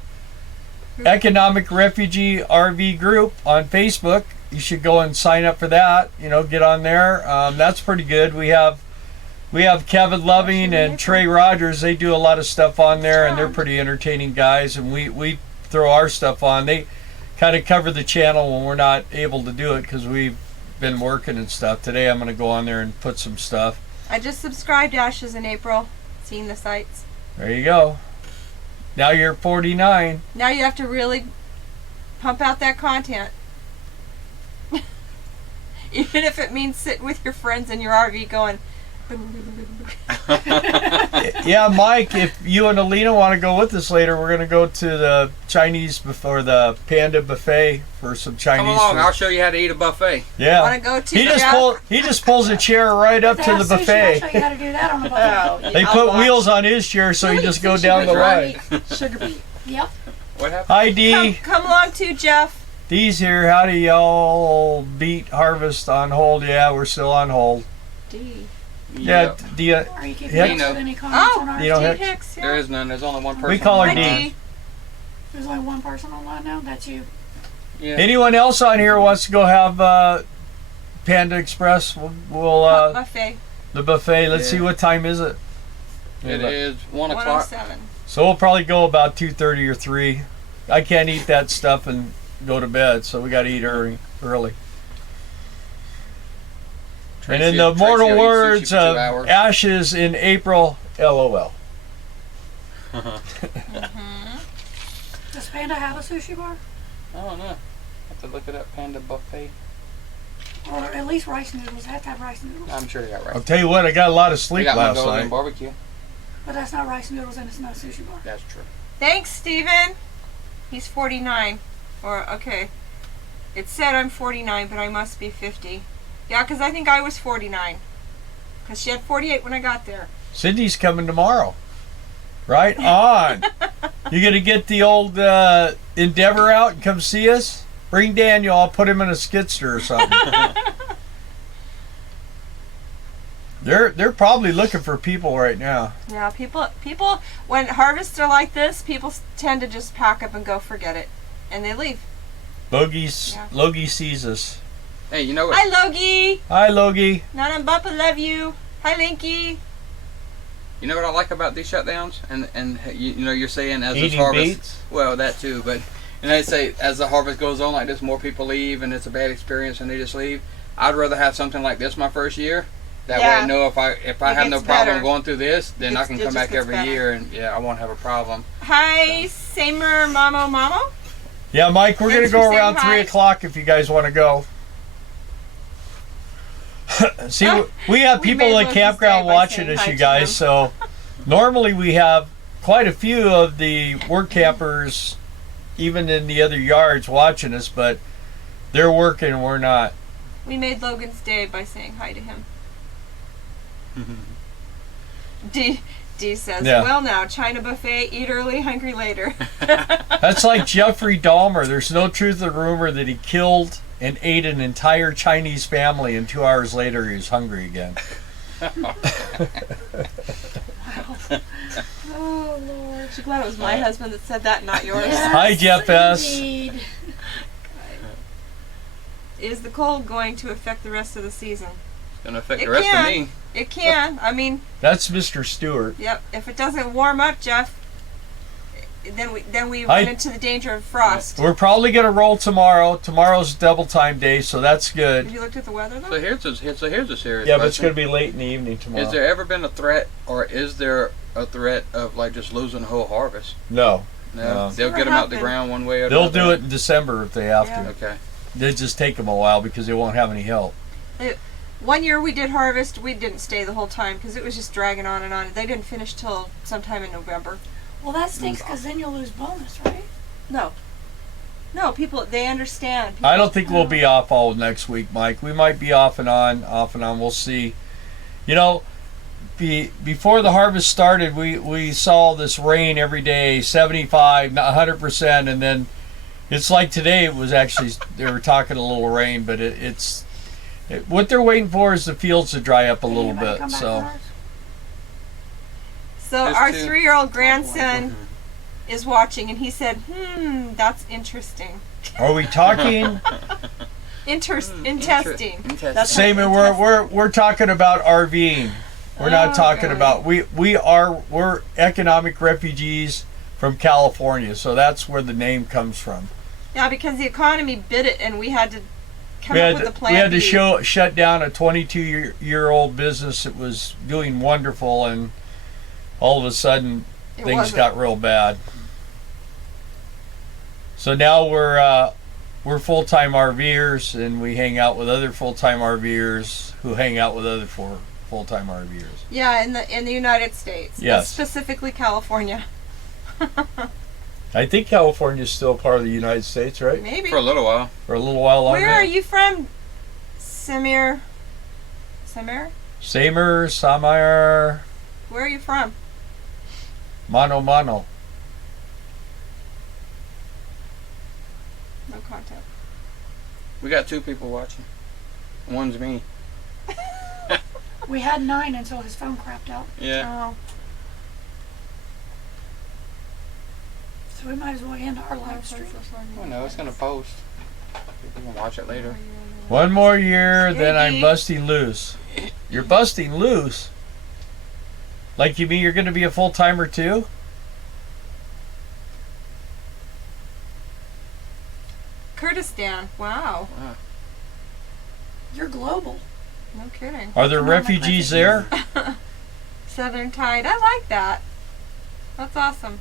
Economic Refugee RV group on Facebook, you should go and sign up for that. You know, get on there. That's pretty good. We have Kevin Loving and Trey Rogers. They do a lot of stuff on there, and they're pretty entertaining guys. And we throw our stuff on. They kind of cover the channel when we're not able to do it because we've been working and stuff. Today I'm going to go on there and put some stuff. I just subscribed to Ashes in April, seeing the sites. There you go. Now you're 49. Now you have to really pump out that content. Even if it means sitting with your friends in your RV going. Yeah, Mike, if you and Alina want to go with us later, we're going to go to the Chinese before the Panda Buffet for some Chinese Come along, food. I'll show you how to eat a buffet. Yeah. Want to go to He just pulls a chair right up to the Have sushi, I'll buffet. show you how to do that on the buffet. Oh, They I'll put watch. wheels on his chair so you just go down the line. Sugar beet. Yep. What happened? Hi Dee. Come along too, Jeff. Dee's here. How do y'all beet harvest on hold? Yeah, we're still on hold. D. Yeah, Yep. Dee. Are you keeping Yeah. up with any comments on Oh, our You know, D Hicks? Hicks. There Yeah. is none. There's only one person. We call her on Dee. the Hi, line. D. There's only one person online now. That's you. Yeah. Anyone else on here wants to go have Panda Express? We'll Buffet. the buffet. Let's see Yeah. what time is it. It is 1 o'clock. 107. So we'll probably go about 2:30 or 3. I can't eat that stuff and go to bed, so we got to eat early. And in the Tracy mortal will eat sushi words for 2 of hours. Ashes in April, LOL. Does Panda have a sushi bar? I don't know. Have to look it up. Panda Buffet. Or at least rice noodles. They have to have rice noodles. I'm sure they got I'll right. tell you what, I got a lot of They sleep got last Mongolian night. barbecue. But that's not rice noodles and it's not a sushi bar. That's true. Thanks, Steven. He's 49. Or, okay. It said I'm 49, but I must be 50. Yeah, because I think I was 49. Because she had 48 when I got there. Cindy's coming tomorrow. Right on. You gonna get the old Endeavor out and come see us? Bring Daniel. I'll put him in a skidster or something. They're probably looking for people right now. Yeah, people. When harvests are like this, people tend to just pack up and go forget it, and they leave. Logie sees us. Hey, you know what? Hi, Logie. Hi, Logie. Nana and Bappa love you. Hi, Linky. You know what I like about these shutdowns, and you know you're saying as this Eating harvest. beets? Well, that too, but and they say as the harvest goes on like this, more people leave, and it's a bad experience, and they just leave. I'd rather have something like this my first year. That way I know if I have no problem going through this, then I can come back every year, and I won't have a problem. Hi, Samer Mamo. Yeah, Mike, we're gonna go around 3 o'clock if you guys want to go. See, we have people at Campground watching us, you guys. So normally we have quite a few of the work campers, even in the other yards, watching us, but they're working and we're not. We made Logan's day by saying hi to him. D says, well now, China buffet, eat early, hungry later. That's like Jeffrey Dahmer. There's no truth in the rumor that he killed and ate an entire Chinese family, and 2 hours later he was hungry again. Oh, Lord. I'm glad it was my husband that said that, not yours. Yes, hi, Jeff S. Indeed. Is the cold going to affect the rest of the season? It's going to affect the rest of me. It can. I mean... That's Mr. Stewart. Yep. If it doesn't warm up, Jeff, then we run into the danger of frost. We're probably going to roll tomorrow. Tomorrow's double time day, so that's good. Have you looked at the weather, though? So here's a serious Yeah, but it's question. going to be late in the evening tomorrow. Has there ever been a threat, or is there a threat of like just losing the whole harvest? No. No. They'll get them out the ground one way or They'll another. do it in December if they have to. Okay. They just take them a while because they won't have any help. One year we did harvest, we didn't stay the whole time because it was just dragging on and on. They didn't finish till sometime in November. Well, that stinks because then you'll lose bonus, right? No, people, they understand. I don't think we'll be off all next week, Mike. We might be off and on. We'll see. You know, before the harvest started, we saw this rain every day, 75, 100%, and then it's like today. It was actually they were talking a little rain, but what they're waiting for is the fields to dry up a little bit. So our 3-year-old grandson is watching, and he said, that's interesting. Are we talking? Interesting. That's Same. We're talking about RVing. We're not talking about we're economic refugees from California, so that's where the name comes from. Yeah, because the economy bit it, and we had to come up with a plan. We had to shut down a 22-year-old business that was doing wonderful, and all of a sudden things got real bad. So now we're full-time RVers, and we hang out with other full-time RVers who hang out with other full-time RVers. Yeah, in the United States. Yes. Specifically California. I think California is still part of the United States, right? Maybe. For a little while. For a little while longer. Where are you from, Samir? Samir? Samir. Where are you from? Mano. No contact. We got 2 people watching. One's me. We had 9 until his phone crapped out. Yeah. Oh. So we might as well end our live stream. Oh no, it's gonna post. We can watch it later. One more year, then I'm busting loose. You're busting loose? Like you mean you're going to be a full-timer too? Kurdistan. Wow. You're global. No kidding. Are there refugees there? Southern Tide. I like that. That's awesome.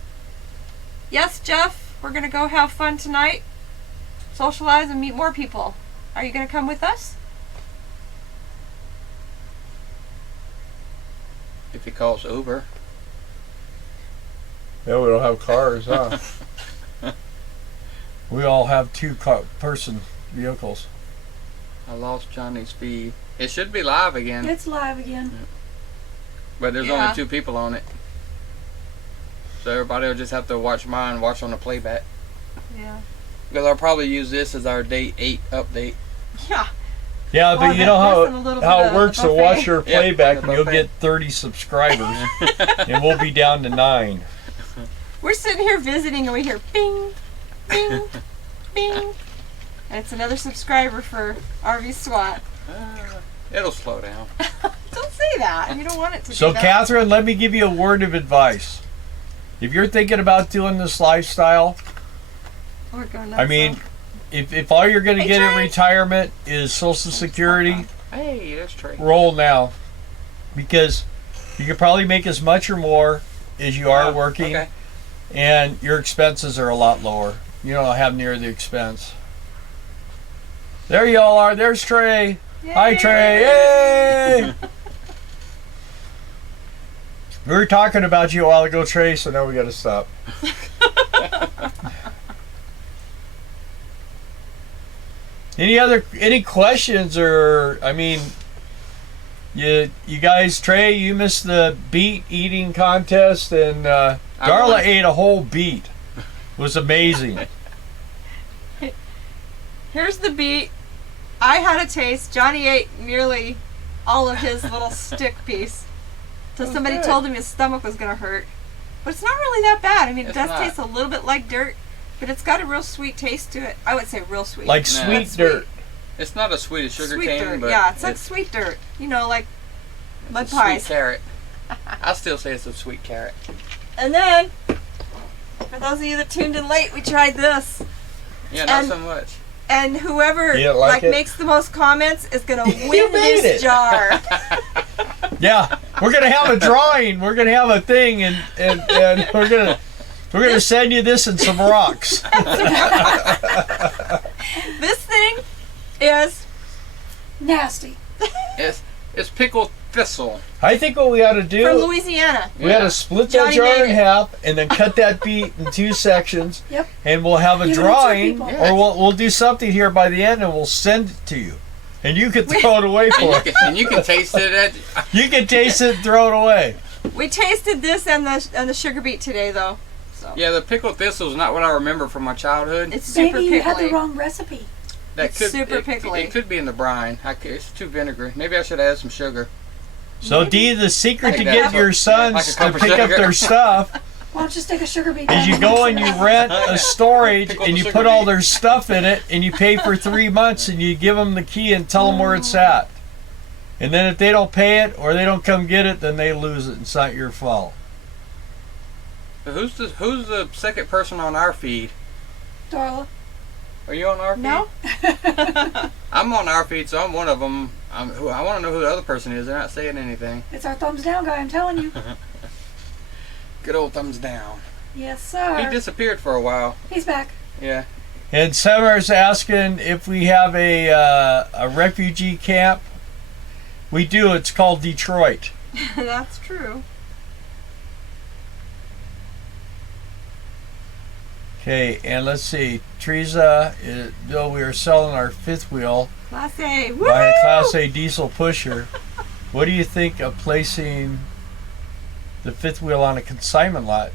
Yes, Jeff, we're going to go have fun tonight. Socialize and meet more people. Are you going to come with us? If he calls Uber. Yeah, we don't have cars, huh? We all have 2-person vehicles. I lost Johnny's feed. It should be live again. It's live again. But there's only 2 people on it. So everybody will just have to watch mine, watch on the playback. Yeah. Because I'll probably use this as our day 8 update. Yeah. Yeah, but Well, you know less than a little how bit it of works the to buffet. watch your Yeah, playback, the and you'll buffet. get 30 subscribers, and we'll be down to 9. We're sitting here visiting and we hear bing, bing, bing. And it's another subscriber for RV SWAT. It'll slow down. Don't say that. You don't want it to So, do that. Catherine, let me give you a word of advice. If you're thinking about doing this lifestyle, We're going I nuts, mean, huh? if all you're going to Hey, get in Trey. retirement is Social Security, Hey, that's Trey. roll now. Because you can probably make as much or more as you are Oh, working, Okay. and your expenses are a lot lower. You don't have near the expense. There you all are. There's Trey. Hi, Yay. Trey. Yay! We were talking about you a while ago, Trey, so now we got to stop. Any questions, or I mean, you guys, Trey, you missed the beet eating contest, and Darla won. ate a whole beet. It was amazing. Here's the beet. I had a taste. Johnny ate nearly all of his little stick piece. So somebody good. told him his stomach was going to hurt. But it's not really that bad. I mean, it It's does not. taste a little bit like dirt, but it's got a real sweet taste to it. I would say real sweet. Like No. sweet That's dirt. It's not as sweet as sugar sweet cane, dirt. but Yeah, it's like sweet dirt. You know, like mud sweet pies. carrot. I still say it's a sweet carrot. And then, for those of you that tuned in late, we tried this. Yeah, not And- so much. And whoever You didn't like it? makes the most comments is gonna You win made this it. jar. Yeah, we're gonna have a drawing. We're gonna have a thing, and we're gonna send you this and some rocks. This thing is Nasty. It's pickled thistle. I think what we ought to from do, Louisiana. we ought to split that Johnny jar made in it. half and then cut that beet in 2 sections. Yep. And we'll have a Give it to two drawing, people. or we'll do something here by the end, and we'll send it to you, and you can throw it away for it. And you can taste it at. You can taste it and throw it away. We tasted this and the sugar beet today, though. So Yeah, the pickled thistle is not what I remember from my childhood. it's super Maybe you had the pickly. wrong recipe. That it's super pickly. It could be in the brine. It's too vinegary. Maybe I should add some sugar. So, Dee, the secret Like to that. getting your sons Like a to cup of pick up sugar. their stuff Why don't you stick a sugar beet? is you go and you rent a storage Pickle and the you sugar put all beet. their stuff in it, and you pay for 3 months, and you give them the key and tell them where it's at. And then if they don't pay it or they don't come get it, then they lose it. It's not your fault. So who's the second person on our feed? Darla. Are you on our feed? No? I'm on our feed, so I'm one of them. I want to know who the other person is. They're not saying anything. It's our thumbs down guy, I'm telling you. Good old thumbs down. Yes, He sir. disappeared for a while. He's back. Yeah. And Summer's asking if we have a refugee camp. We do. It's called Detroit. That's true. Okay, and let's see. Teresa, Bill, we are selling our fifth wheel Class A. Woo! by a Class A diesel pusher. What do you think of placing the fifth wheel on a consignment lot?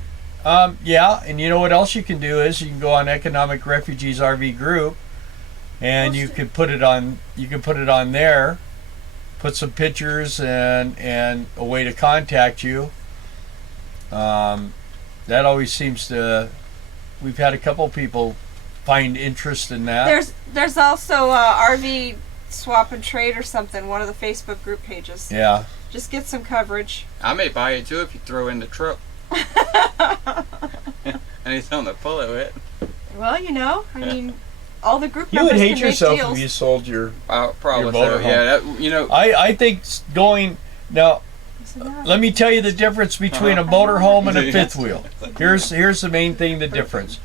Yeah, and you know what else you can do is you can go on Economic Refugees RV Group, and you can put it on. You can put it on there, put some pictures and a way to contact you. That always seems to. We've had a couple people find interest in that. There's also RV Swap and Trade or something. One of the Facebook group pages. Yeah. Just get some coverage. I may buy it too if you throw in the truck. And he's on the pull of it. Well, you know, I mean, all the group You would members hate can yourself make deals. if you sold your. Probably Your so. motorhome. Yeah, that, you know. I think going now. So now- Let me tell you the difference between a motorhome and a fifth wheel. Here's the main thing, the difference.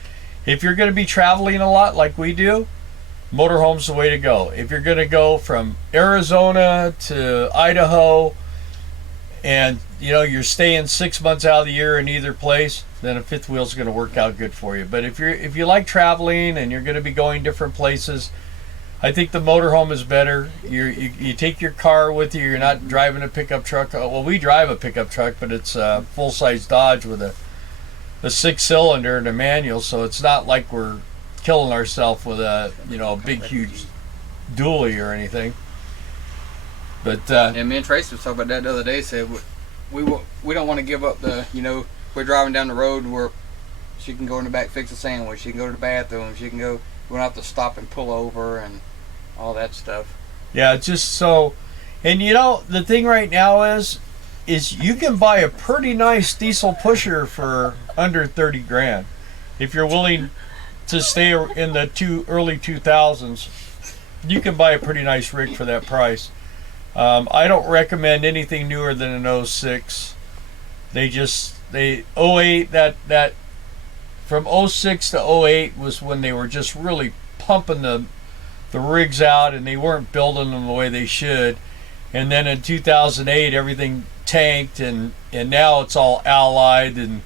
If you're going to be traveling a lot like we do, motorhome's the way to go. If you're going to go from Arizona to Idaho and you're staying 6 months out of the year in either place, then a fifth wheel's going to work out good for you. But if you like traveling and you're going to be going different places, I think the motorhome is better. You take your car with you. You're not driving a pickup truck. Well, we drive a pickup truck, but it's a full-size Dodge with a a 6-cylinder and a manual, so it's not like we're killing ourselves with a a big huge dually or anything. But and me and Tracy was talking about that the other day. Said we don't want to give up the we're driving down the road where she can go in the back, fix a sandwich, she can go to the bathroom, she can go. We don't have to stop and pull over and all that stuff. yeah, just so. And the thing right now is you can buy a pretty nice diesel pusher for under 30 grand if you're willing to stay in the early 2000s. You can buy a pretty nice rig for that price. I don't recommend anything newer than an 06. They 08, that from 06 to 08 was when they were just really pumping the rigs out, and they weren't building them the way they should. And then in 2008 everything tanked, and now it's all allied, and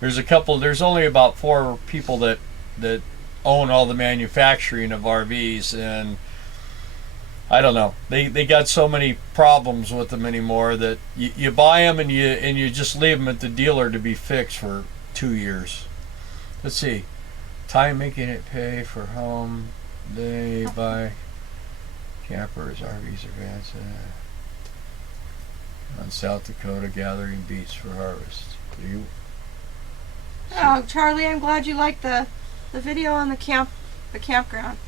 there's only about 4 people that own all the manufacturing of RVs, and I don't know. They got so many problems with them anymore that you buy them and you just leave them at the dealer to be fixed for 2 years. Let's see. Time making it pay for home. They buy campers, RVs, or vans on South Dakota gathering beets for harvest. Oh, Charlie, I'm glad you liked the video on the campground.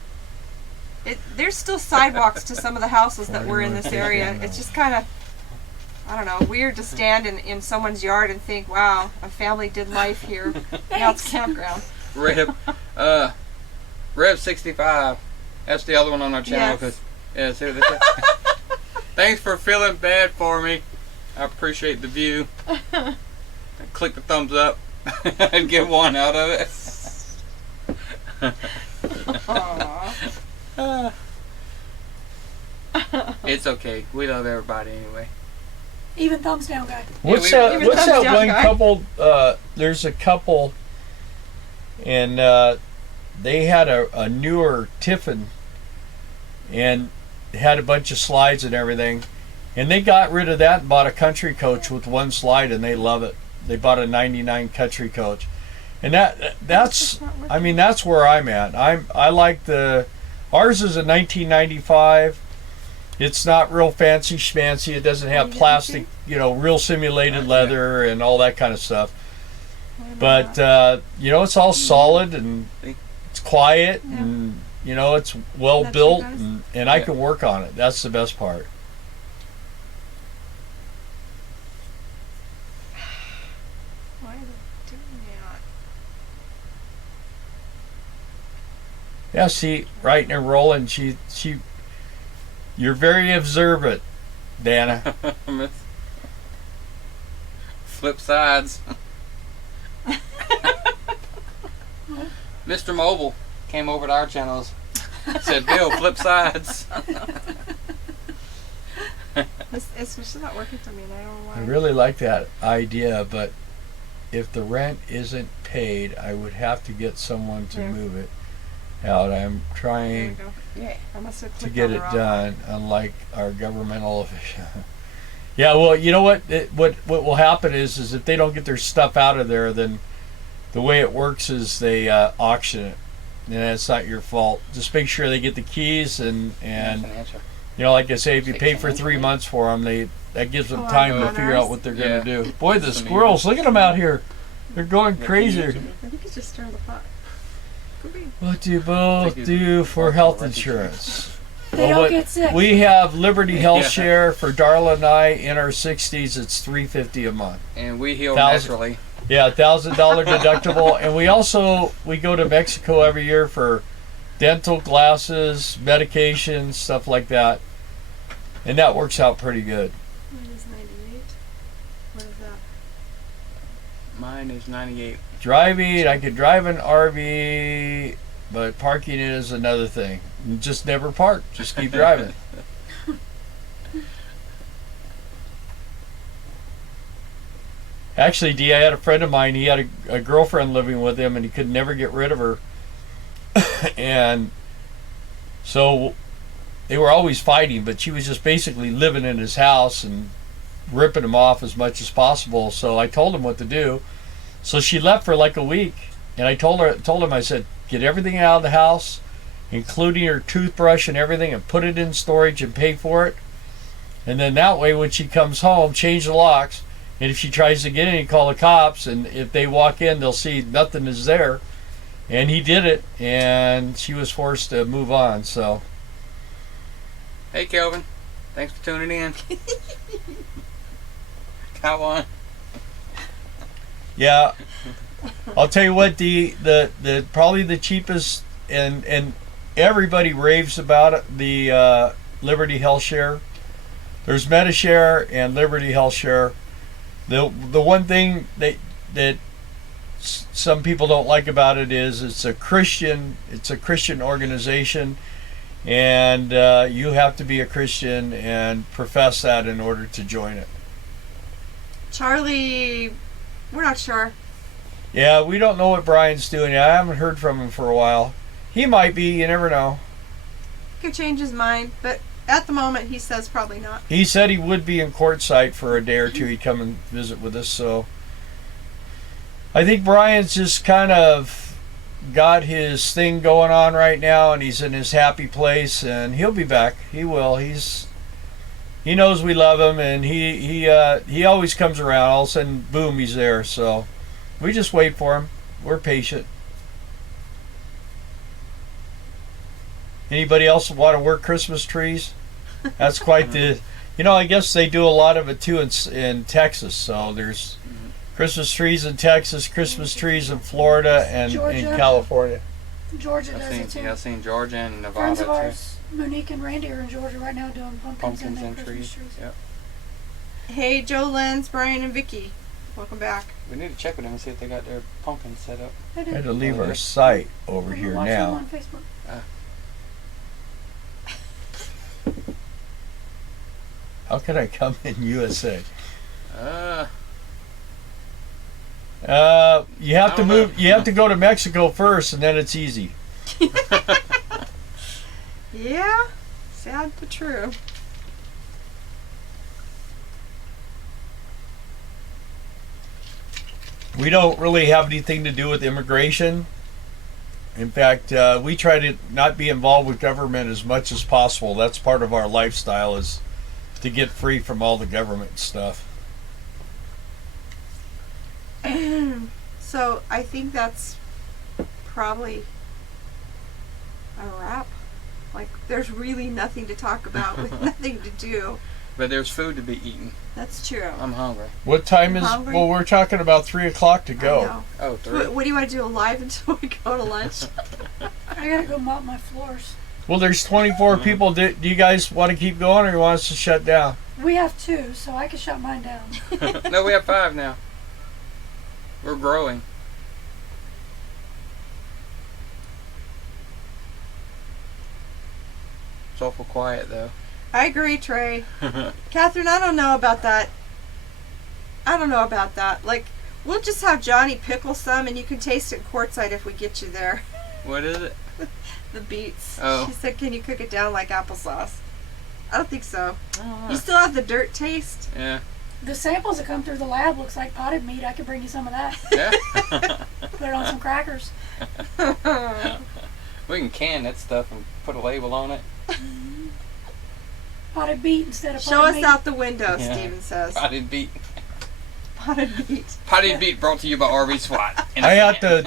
There's still sidewalks to some of the houses that were in this area. It's just kind of, I don't know, weird to stand in someone's yard and think, wow, a family did life here. Now it's campground. Rev 65. That's the other one on our channel. Yes. See what they say? Thanks for feeling bad for me. I appreciate the view. Click the thumbs up and get one out of it. It's okay. We love everybody anyway. Even thumbs down, guy. What's Even that thumbs down, one guy. couple? There's a couple, and they had a newer Tiffin, and had a bunch of slides and everything, and they got rid of that and bought a country coach with one slide, and they love it. They bought a '99 country coach, and that's where I'm at. I like ours is a 1995. It's not real fancy schmancy. It doesn't have plastic, real simulated leather and all that kind of stuff. But it's all solid, and it's quiet, and it's well built, and I can work on it. That's the best part. Why are they doing that? Yeah, see, right and rolling. You're very observant, Dana. Flip sides. Mr. Mobile came over to our channels. Said, Bill, flip sides. It's just not working for me, and I don't know why. I really like that idea, but if the rent isn't paid, I would have to get someone to move it out. I'm There we trying go. Yeah, I must have to clicked get on the it wrong done, unlike our governmental official. Yeah, well, you know what? What will happen is if they don't get their stuff out of there, then the way it works is they auction it, and that's not your fault. Just make sure they get the keys, and like I say, if you pay for 3 months for them, that gives them time to figure out what they're going to do. Boy, the squirrels! Look at them out here. They're going crazy. I think it's just turned the pot. Could be. What do you both do for health insurance? They don't get sick. We have Liberty Health Share for Darla and I in our 60s. It's $350 a month. And we heal 1,000 naturally. Yeah, $1,000 deductible, and we go to Mexico every year for dental, glasses, medication, stuff like that, and that works out pretty good. Mine is 98. What is that? Mine is 98. Driving, I could drive an RV, but parking it is another thing. Just never park. Just keep driving. Actually, Dee, I had a friend of mine. He had a girlfriend living with him, and he could never get rid of her. And so they were always fighting, but she was just basically living in his house and ripping him off as much as possible. So I told him what to do. So she left for like a week, and I told him, I said, get everything out of the house, including her toothbrush and everything, and put it in storage and pay for it. And then that way, when she comes home, change the locks. And if she tries to get in, you call the cops. And if they walk in, they'll see nothing is there. And he did it, and she was forced to move on. So, Hey, Kelvin. Thanks for tuning in. Got one. yeah, I'll tell you what, the probably the cheapest, and everybody raves about it, the Liberty Health Share. There's MediShare and Liberty Health Share. The one thing that some people don't like about it is it's a Christian organization, and you have to be a Christian and profess that in order to join it. Charlie, we're not sure. Yeah, we don't know what Brian's doing. I haven't heard from him for a while. He might be, you never know. Could change his mind, but at the moment he says probably not. He said he would be in Quartzsite for a day or two. He'd come and visit with us. So I think Brian's just kind of got his thing going on right now, and he's in his happy place, and he'll be back. He will. He knows we love him, and he always comes around. All of a sudden, boom, he's there. So we just wait for him. We're patient. Anybody else want to work Christmas trees? That's quite the... I guess they do a lot of it too in Texas. So there's Christmas trees in Texas, Christmas trees in Florida, and in California. Georgia does it too. Yeah, I've seen Georgia and Nevada Friends of too. ours, Monique and Randy, are in Georgia right now doing pumpkins Pumpkins and and Christmas trees. trees. Yep. Hey, Joe, Lenz, Brian, and Vicky, welcome back. We need to check with them and see if they got their pumpkins set up. They I do. had to leave our site over We're here watching them now. on Facebook. How can I come in USA? You have to move. You have to go to Mexico first, and then it's easy. Yeah, sad but true. We don't really have anything to do with immigration. In fact, we try to not be involved with government as much as possible. That's part of our lifestyle, is to get free from all the government stuff. So I think that's probably a wrap. Like, there's really nothing to talk about with nothing to do. But there's food to be eaten. That's true. I'm hungry. What time I'm is? hungry. Well, we're talking about 3 o'clock to I go. know. Oh, 3. What do you want to do, live until we go to lunch? I gotta go mop my floors. Well, there's 24 people. Do you guys want to keep going, or you want us to shut down? We have 2, so I can shut mine down. No, we have 5 now. We're growing. It's awful quiet though. I agree, Trey. Catherine, I don't know about that. Like, we'll just have Johnny pickle some, and you can taste it in Quartzsite if we get you there. What is it? The beets. Oh. She said, can you cook it down like applesauce? I don't think so. Oh, You still have the dirt taste? yeah. The samples that come through the lab looks like potted meat. I could bring you some of that. Yeah. Put it on some crackers. We can can that stuff and put a label on it. Potted beet instead of Show potted us meat. out the window, Yeah. Steven says. Potted beet. Potted beet. Potted beet brought to you by RV SWAT. I have to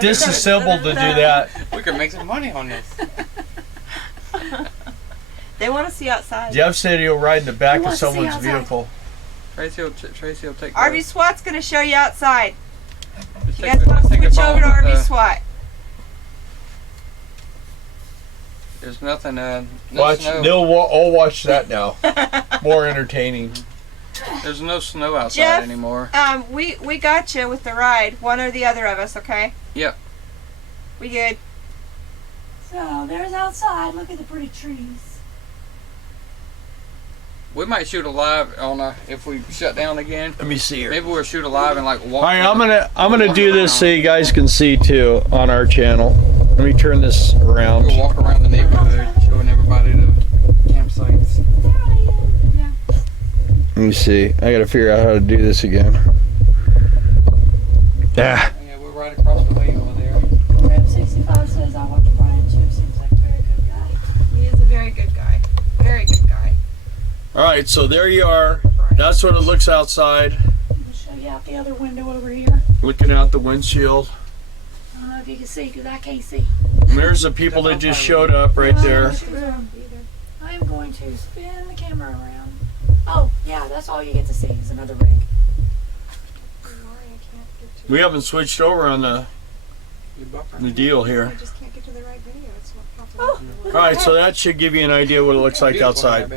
disassemble to do that. We could make some money on this. They want to see outside. Jeff said he'll ride in the back He of wants to see someone's outside. vehicle. Tracy will take RV SWAT's going to show you outside. Let's You take guys the- want to let's take switch the over to ball, RV SWAT? There's nothing, no Watch, snow. they'll all watch that now. More entertaining. There's no snow outside Jeff, anymore. We got you with the ride. One or the other of us, okay? Yep. We good. So there's outside. Look at the pretty trees. We might shoot a live on if we shut down again. Let me see here. Maybe we'll shoot a live and like walk. All right, I'm gonna do this so you guys can see too on our channel. Let me turn this around. We'll walk around the neighborhood showing everybody the campsites. Yeah. Let me see. I gotta figure out how to do this again. Yeah. Yeah, we're right across the way over there. Rib 65 says I watch Brian too. Seems like a very good guy. He is a very good guy. Very good guy. All right, so there you are. That's what it looks outside. I'll show you out the other window over here. Looking out the windshield. I don't know if you can see because I can't see. And there's the people that just showed up right there. I am going to spin the camera around. Oh, yeah, that's all you get to see is another rig. We haven't switched over on the deal here. I just can't get to the right video. It's not Oh, All right, so that should give you an idea what it looks like outside.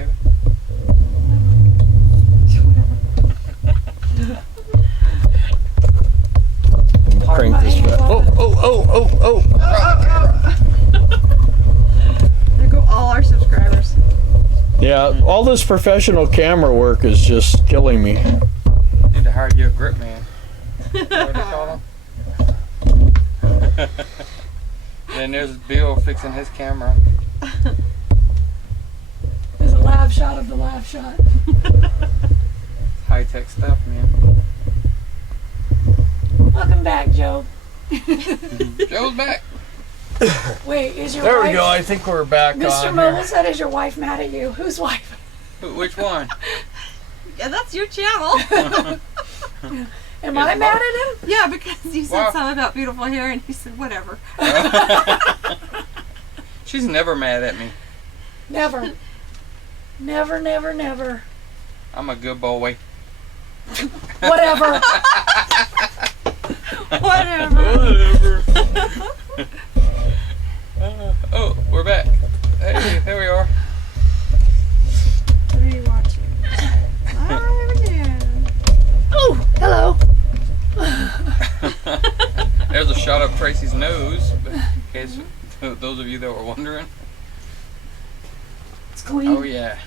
Crank this back. Oh. There go all our subscribers. Yeah, all this professional camera work is just killing me. Need to hire you a grip man. What do they call him? Then there's Bill fixing his camera. There's a live shot of the live shot. High tech stuff, man. Welcome back, Joe. Joe's back. Wait, is your There wife... we go. I think we're back Mr. on Mobile here. said, is your wife mad at you? Whose wife? Which one? Yeah, that's your channel. Am I mad at him? Yeah, because you said Well- something about beautiful hair, and he said whatever. She's never mad at me. Never. Never, never, never. I'm a good boy. Whatever. Whatever. Oh, we're back. Hey, there we are. What are you watching? Live again. Oh, hello. There's a shot of Tracy's nose, but in case those of you that were wondering. It's clean. Oh yeah.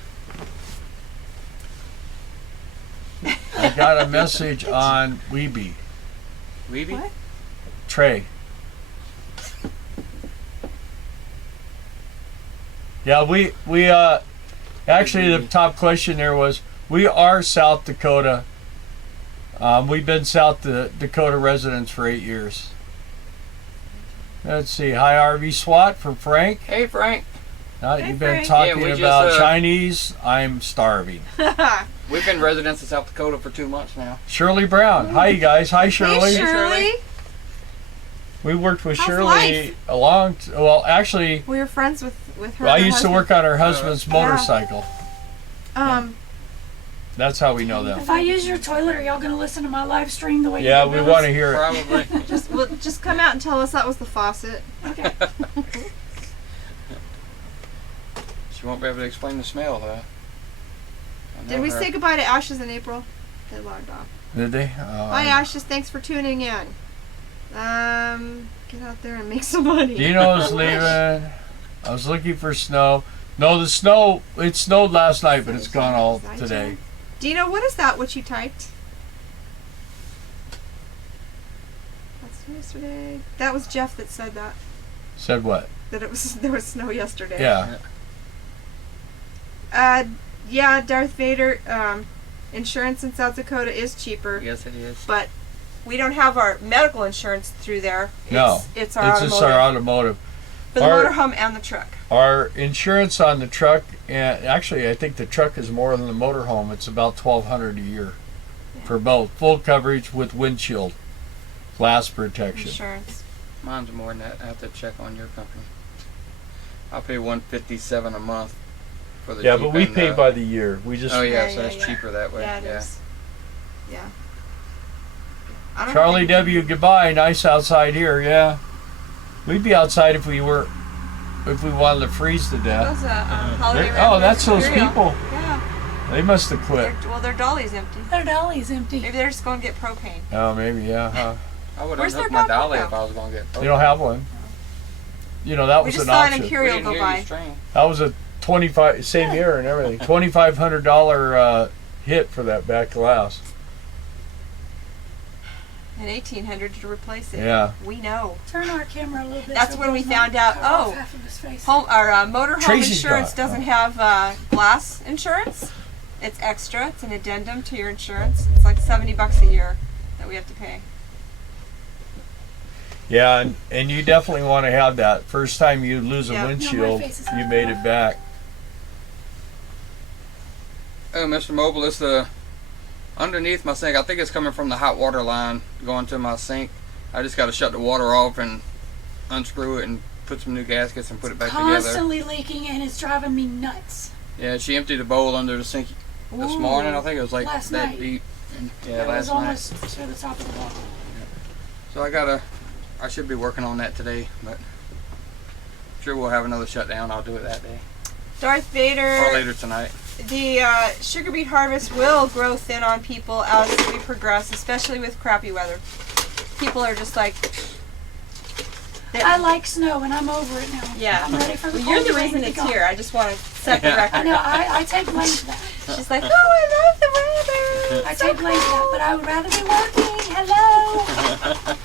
I got a message on Weeby. Weeby? What? Trey. Yeah, we actually the top question there was, we are South Dakota. We've been South Dakota residents for 8 years. Let's see. Hi, RV SWAT from Frank. Hey Frank. Hey, You've been Frank. talking Yeah, we just, about Chinese. I'm starving. We've been residents of South Dakota for 2 months now. Shirley Brown. Hi, you guys. Hi, Shirley. Hey, Shirley. We worked with How's Shirley life? well, actually, We were friends with her. I and her used to husband. work on her husband's Yeah. motorcycle. That's how we know them. If I use your toilet, are y'all going to listen to my live stream the way Yeah, you we did want to Bill's? hear it. Probably. just come out and tell us that was the faucet. Okay. She won't be able to explain the smell though. I Did know we her. say goodbye to Ashes in April? They logged off. Did they? Bye, Ashes. Thanks for tuning in. Get out there and make some money. Dino's leaving. I was looking for snow. No, the snow, it snowed last night, but it's gone all today. Dino, what is that? What you typed? That's yesterday. That was Jeff that said that. Said what? That it was there was snow yesterday. Yeah. Yeah, Darth Vader. Insurance in South Dakota is cheaper, Yes, it is. but we don't have our medical insurance through there. No, it's our it's just our automotive. for the our- motorhome and the truck. Our insurance on the truck, and actually I think the truck is more than the motorhome. It's about $1,200 a year for both. Full coverage with windshield, glass protection. Insurance. Mine's more than that. I have to check on your company. I'll pay $157 a month for the Yeah, Jeep but we and, pay by the year. We just Oh yeah, Yeah, so yeah, it's yeah. cheaper that way. Yeah, it is. Yeah. I don't Charlie think- W. Goodbye. Nice outside here. Yeah, we'd be outside if we wanted to freeze to death. Those, holiday Oh, wrap that's those cereal. people. Yeah. They must have quit. Well, their dolly's empty. Their dolly's empty. Maybe they're just going to get propane. Oh, maybe, yeah. Huh? I would Where's unhook their my dog dolly now? if I was going to get. You don't have one. You know, that We was just an saw an option. Imperial We didn't go hear you by. string. That was a 25, same year and everything. $2,500 hit for that back glass. And $1,800 to replace it. Yeah. We know. Turn our camera a little bit. That's so when we Bill's not found out, cut off oh, half of his face. Our motorhome Tracy's insurance got it. doesn't have glass insurance. It's extra. It's an addendum to your insurance. It's like $70 a year that we have to pay. Yeah, and you definitely want to have that. First time you lose a Yeah. windshield, No, my face is you made it back. Oh, Mr. Mobile, it's the underneath my sink. I think it's coming from the hot water line going to my sink. I just got to shut the water off and unscrew it and put some new gaskets and put it back together. Constantly leaking and it's driving me nuts. Yeah, she emptied the bowl under the sink this Ooh. morning. I think it was like Last that night. deep. Yeah, It last was night. almost to the top of the wall. So I should be working on that today, but I'm sure we'll have another shutdown. I'll do it that day Darth or Vader, later tonight. the sugar beet harvest will grow thin on people as we progress, especially with crappy weather. People are just like, I like snow and I'm over it now. yeah. I'm ready for the Well, cold you're the rain reason to be it's gone. here. I just want to set the Yeah. I record. know, I take blame for that. She's like, oh, I love the weather. I take blame for that, but I would rather be working. Hello.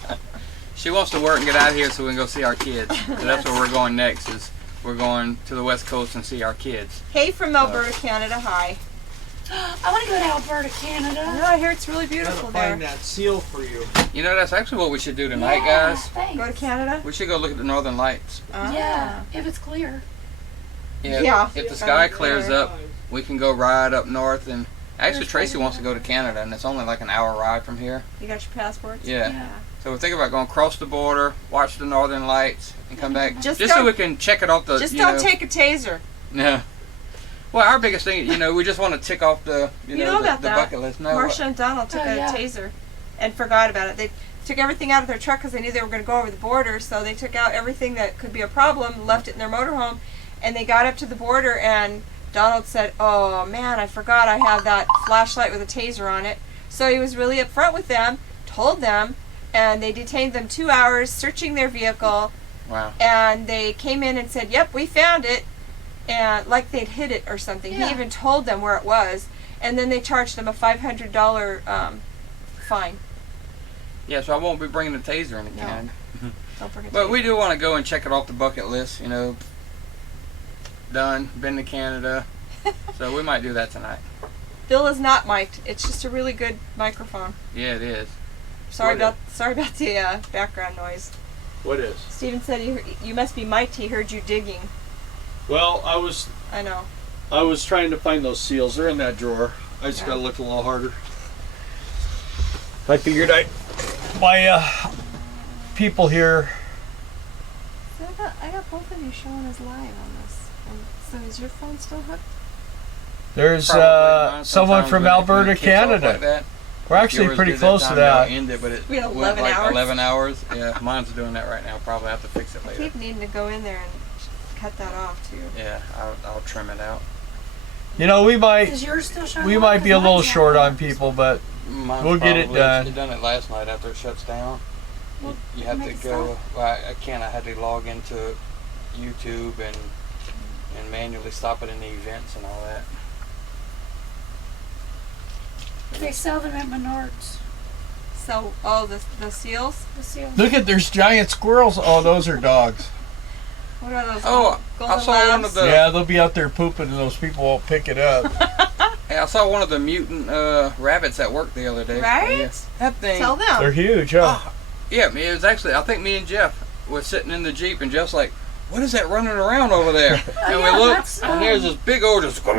She wants to work and get out of here so we can go see our kids. So that's where we're going next. Is we're going to the West Coast and see our kids. Hey from Alberta, Canada. Hi. I want to go to Alberta, Canada. No, I hear it's really beautiful there. that seal for you. You know, that's actually what we should do tonight, Yeah, guys. thanks. Go to Canada? We should go look at the Northern Lights. Yeah, if it's clear. Yeah. If the sky clears up, we can go ride up north. And actually, Tracy wants to go to Canada, and it's only like an hour ride from here. You got your passports? Yeah. So we're thinking about going across the border, watch the Northern Lights, and come back. Just so don't- we can check it off the. Just you don't know, take a taser. Yeah. Well, our biggest thing, we just want to tick off the, You know about the that. bucket list. No, Marcia and Donald took Oh, a yeah. taser and forgot about it. They took everything out of their truck because they knew they were going to go over the border, so they took out everything that could be a problem, left it in their motorhome, and they got up to the border, and Donald said, oh man, I forgot I have that flashlight with a taser on it. So he was really upfront with them, told them, and they detained them 2 hours searching their vehicle, Wow. and they came in and said, yep, we found it, and like they'd hid it or something. Yeah. He even told them where it was, and then they charged them a $500 fine. Yeah, so I won't be bringing the taser in again. Don't forget But to we do want to go and check it off the bucket list. Done, been to Canada. So we might do that tonight. Bill is not mic'd. It's just a really good microphone. Yeah, it is. Sorry What about the background noise. What is? Steven said you must be mic'd. He heard you digging. Well, I know. I was trying to find those seals. They're in that drawer. I just Yeah. gotta look a little harder. I figured my people here. I got both of you showing us live on this. So is your phone still hooked? There's Probably. someone Sometimes from when it Alberta, kicks off Canada. like that, We're actually yours pretty did close to time, that. y'all ended, but it We had went 11 like hours. 11 hours. Yeah, mine's doing that right now. Probably have to fix it I later. keep needing to go in there and cut that off too. Yeah, I'll trim it out. We might Is yours still showing? we up? might be a 'Cause little mine's short not. on people, but Mine's We'll get it probably- done. They done it last night after it shuts down. Well, You have to make it go. Well, I can't. I had to log into YouTube and manually stop it in the events and all that. They sell them at Menards. So, the seals? The seals. look at there's giant squirrels. Oh, those are dogs. What are those? Oh, golden I saw one labs? of the. Yeah, they'll be out there pooping, and those people won't pick it up. Hey, I saw one of the mutant rabbits at work the other day. Right? Yeah. That thing. Tell them. They're huge, huh? Oh, yeah, it was actually. I think me and Jeff was sitting in the Jeep, and Jeff's like, "What is that running around over there?" And yeah, we looked, that's, and there's this big old just. They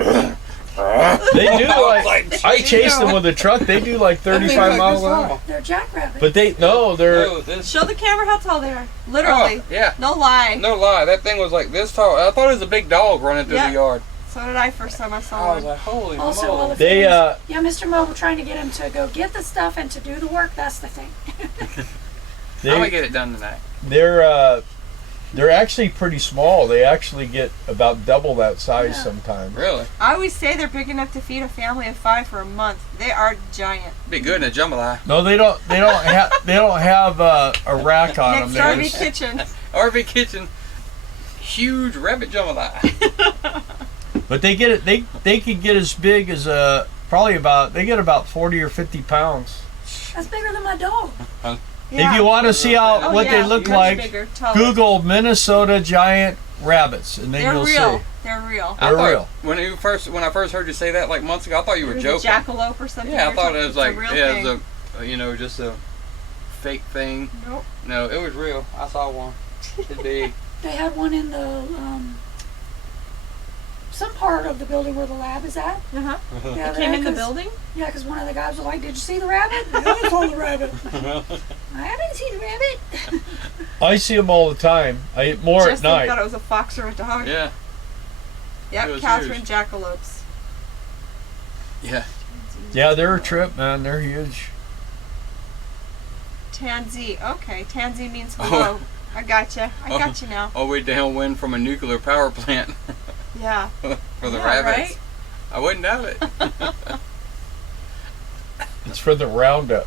do I was like I chased them with a truck. They do like That thing's 35 like miles this an hour. tall. They're jackrabbits. But they're No, this. Show the camera how tall they are. Literally. Oh, yeah. No lie. No lie, that thing was like this tall. I thought it was a big dog running through Yeah. the yard. So did I first time I saw I was one. like, holy Also, all moly. the They things- yeah, Mr. Mobile trying to get him to go get the stuff and to do the work. That's the thing. I'm gonna they get it done tonight. they're actually pretty small. They actually get about double that size Yeah. sometimes. Really? I always say they're big enough to feed a family of 5 for a month. They are giant. Be good in a jambalaya. No, they don't. They don't have. They don't have a rack on Next them. RV kitchen. RV kitchen, huge rabbit jambalaya. But they get it. They could get as big as probably about. They get about 40 or 50 pounds. That's bigger than my dog. If you want to see how Oh, what yeah, they look much like, bigger, taller. Google Minnesota giant rabbits, and then They're you'll real. see. They're real. I They're thought real. when I first heard you say that like months ago, I thought you were There's joking. a jackalope or something. Yeah, I or thought something. it was like it's a real thing. it was a just a fake thing. Nope. No, it was real. I saw one. It's big. They had one in the some part of the building where the lab is at. Uh-huh. Yeah, It came in the building? Yeah, because one of the guys was like, "Did you see the rabbit?" Yeah, I saw the rabbit. I didn't see the rabbit. I see them all the time. More Justin at night. thought it was a fox or a dog. Yeah. It Yep, was Catherine huge. jackalopes. Yeah. Yeah, they're a trip, man. They're huge. Tansy. Okay, Tansy means Oh. hello. I gotcha. I got you now. All the way downwind from a nuclear power plant Yeah. for the Yeah, rabbits. right? I wouldn't doubt it. It's for the roundup.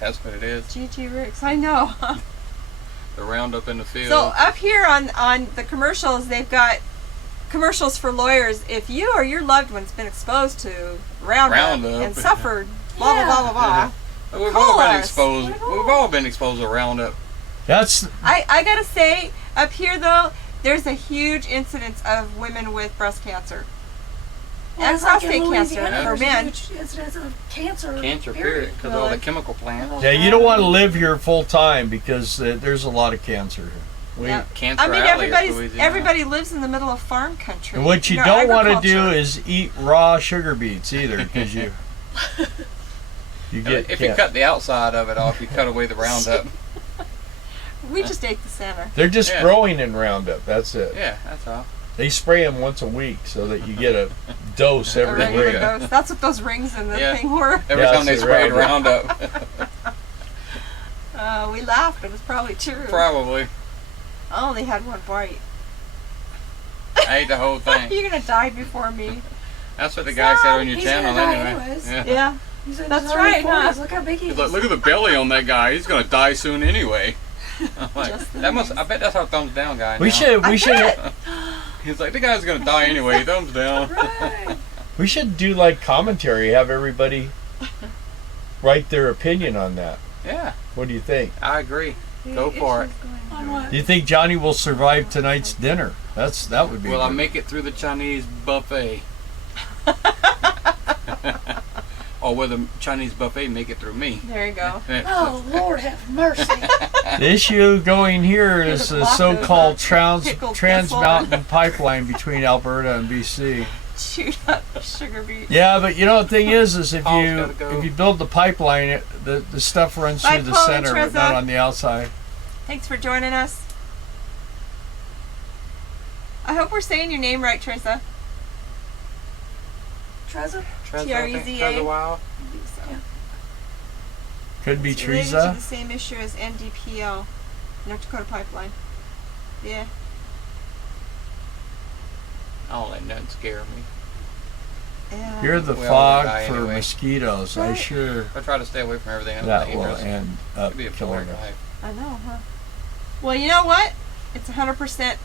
That's what it is. GG Ricks. I know. The roundup in the field. So up here on the commercials, they've got commercials for lawyers. If you or your loved one's been exposed to Roundup. And suffered, blah, blah, blah, blah, blah. We've Call all been us. exposed. We've all been exposed to Roundup. That's I gotta say, up here though, there's a huge incidence of women with breast cancer. And it's like prostate in cancer Louisiana, for there's a men. huge incidence of cancer. Cancer, period. Because of all the chemical plants. yeah. You don't want to live here full time because there's a lot of cancer here. We, Yeah. Cancer I mean, Alley is Louisiana. everybody lives in the middle of farm country. And what you know, don't want to do agriculture. is eat raw sugar beets either, because you get If you cut the outside of it off, you cut away the Roundup. We just ate the center. They're just Yeah. growing in Roundup. That's it. Yeah, that's all. They spray them once a week so that you get a dose A every regular week. dose. That's what those rings in the Yeah. thing were. Every Yeah, time they it's a sprayed Roundup. Roundup. We laughed, but it's probably true. Probably. I only had one bite. I ate the whole thing. You're gonna die before me. That's what the guy said on your He's channel gonna die anyway. anyways. Yeah. Yeah. He said That's he's already right, huh? 40s. Look how big he He's is. like, look at the belly on that guy. He's gonna die soon anyway. I'm like, Just the that must. knees. I bet that's our thumbs down guy. We now. should I we bet. He's like, the guy's gonna die anyway. Thumbs down. Right. we should do like commentary. Have everybody write their opinion on that. Yeah, What do you think? I agree. Go for it. On what? Do you think Johnny will survive tonight's dinner? That would be. Will I good. make it through the Chinese buffet? Or will the Chinese buffet make it through me? There you go. Oh, Lord have mercy. The issue going here is the Lots of, so-called pickled Trans thistle. Mountain Pipeline between Alberta and BC. Shoot up sugar beet. Yeah, but you know the thing is if Paul's you gotta go. if you build the pipeline, the stuff runs Bye, through the Paul and center, but Trezza. not on the outside. Thanks for joining us. I hope we're saying your name right, Teresa. Trezza? T-R-E-Z-A. Trezza Wild. I think so. Could be It's related to Teresa. the same issue as NDPL, North Dakota Pipeline. Yeah. I don't let nothing scare me. Yeah. You're the We all fog die for anyway. mosquitoes. I Right. sure I try to stay away from everything else. that will dangerous. end up It'd be a killing boring us. life. I know, huh? Well, you know what? It's 100%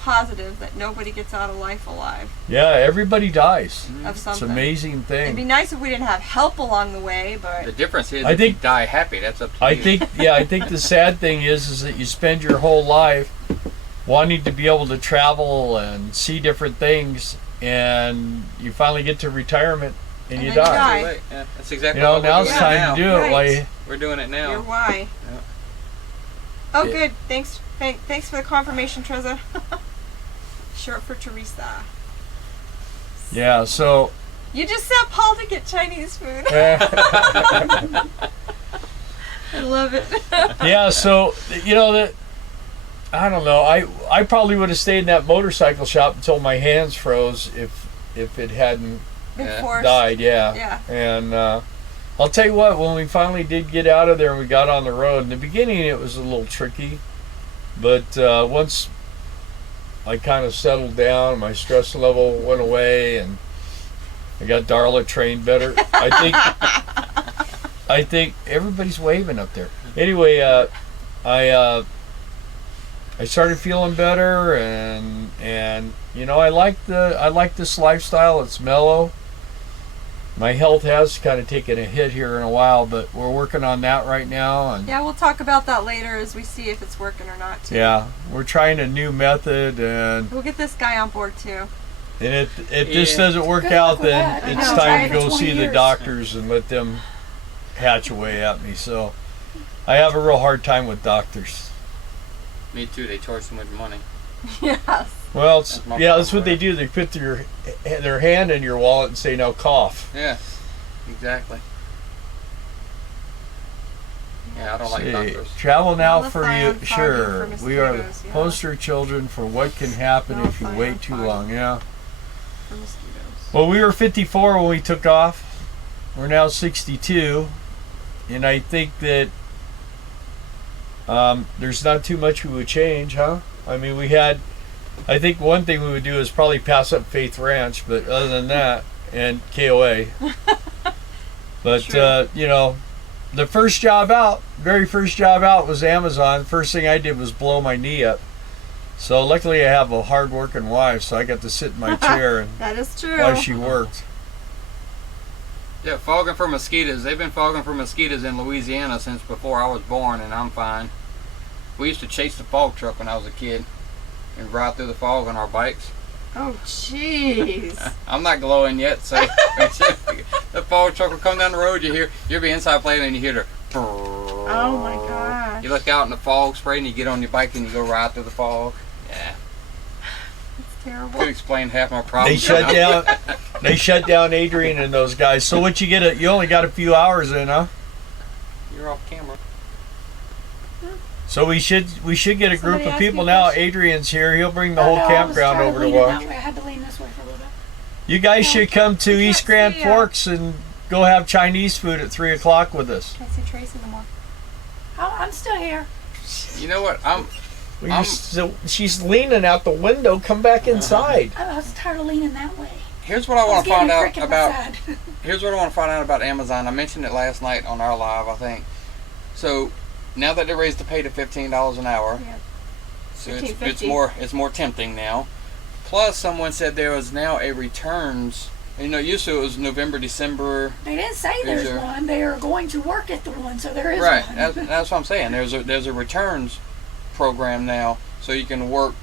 positive that nobody gets out of life alive Yeah, everybody dies. of It's something. an amazing It'd be thing. nice if we didn't have help along the way, but The difference is I if think- you die happy, that's up to I you. think the sad thing is that you spend your whole life wanting to be able to travel and see different things, and you finally get to retirement and you then you die. die. Too late. Yeah, that's exactly You know, what we're now it's doing time now. to do it. Right. Like, We're doing it now. you're why. Yeah. Oh, Yeah. good. Thanks for the confirmation, Trezza. Short for Teresa. yeah, so You just sent Paul to get Chinese food. yeah, I love it. so you know that I don't know. I probably would have stayed in that motorcycle shop until my hands froze if it hadn't Been Yeah. forced. died. Yeah. Yeah. And I'll tell you what, when we finally did get out of there and we got on the road, in the beginning it was a little tricky, but once I kind of settled down, my stress level went away, and I got Darla trained better. I think everybody's waving up there. Anyway, I started feeling better, and you know I like this lifestyle. It's mellow. My health has kind of taken a hit here in a while, but we're working on that right now. And Yeah, we'll talk about that later as we see if it's working or not, too. yeah, we're trying a new method, and We'll get this guy on board, too. if this Yeah. doesn't work Good out, luck with then that. I it's know, time tried to for go 20 see the years. doctors and let them hatch away at me. So I have a real hard time with doctors. Me too. They charge too much money. Yes. Well, That's that's what they do. They put their hand in your wallet and say, "Now cough." Yeah, exactly. Yeah, I don't like See, doctors. travel now Well, for let's you. find Sure, fogging for we are the mosquitoes, yeah. poster children for what can happen No if you fire, wait too fire. long. Yeah. For mosquitoes. Well, we were 54 when we took off. We're now 62, and I think that there's not too much we would change, huh? I mean, I think one thing we would do is probably pass up Faith Ranch, but other than that, and KOA. But, True. the very first job out was Amazon. First thing I did was blow my knee up. So luckily I have a hard-working wife, so I got to sit in my chair and That is true. while she worked. Yeah, fogging for mosquitoes. They've been fogging for mosquitoes in Louisiana since before I was born, and I'm fine. We used to chase the fog truck when I was a kid and ride through the fog on our bikes. Oh, jeez. I'm not glowing yet, so the fog truck will come down the road. You'll be inside playing, and you hear the. Oh my gosh. You look out in the fog spray, and you get on your bike and you go ride through the fog. Yeah, That's terrible. could explain half my They problems. shut down. They shut down Adrian and those guys. So what you only got a few hours in, huh? You're off camera. So we should get a group Somebody of ask me people a now. question? Adrian's here. He'll bring the Oh, whole no, I was campground trying over to lean it watch. that way. I had to lean this way for a little bit. You guys should come to we East can't Grand see ya. Forks and go have Chinese food at 3 o'clock with us. Can't see Tracy no more. Oh, I'm still here. You know what? She's leaning out the window. Come back inside. I was tired of leaning that way. Here's what I I was want to getting find a out crick in my about. side. Here's what I want to find out about Amazon. I mentioned it last night on our live, I think. So now that they raised the pay to $15 an hour, Yeah. so it's $15.50. more tempting now. Plus, someone said there was now a returns. Used to it was November, December. They didn't say there's there- one. They are going to work at the one, so there is Right. one. That's what I'm saying. There's a returns program now, so you can work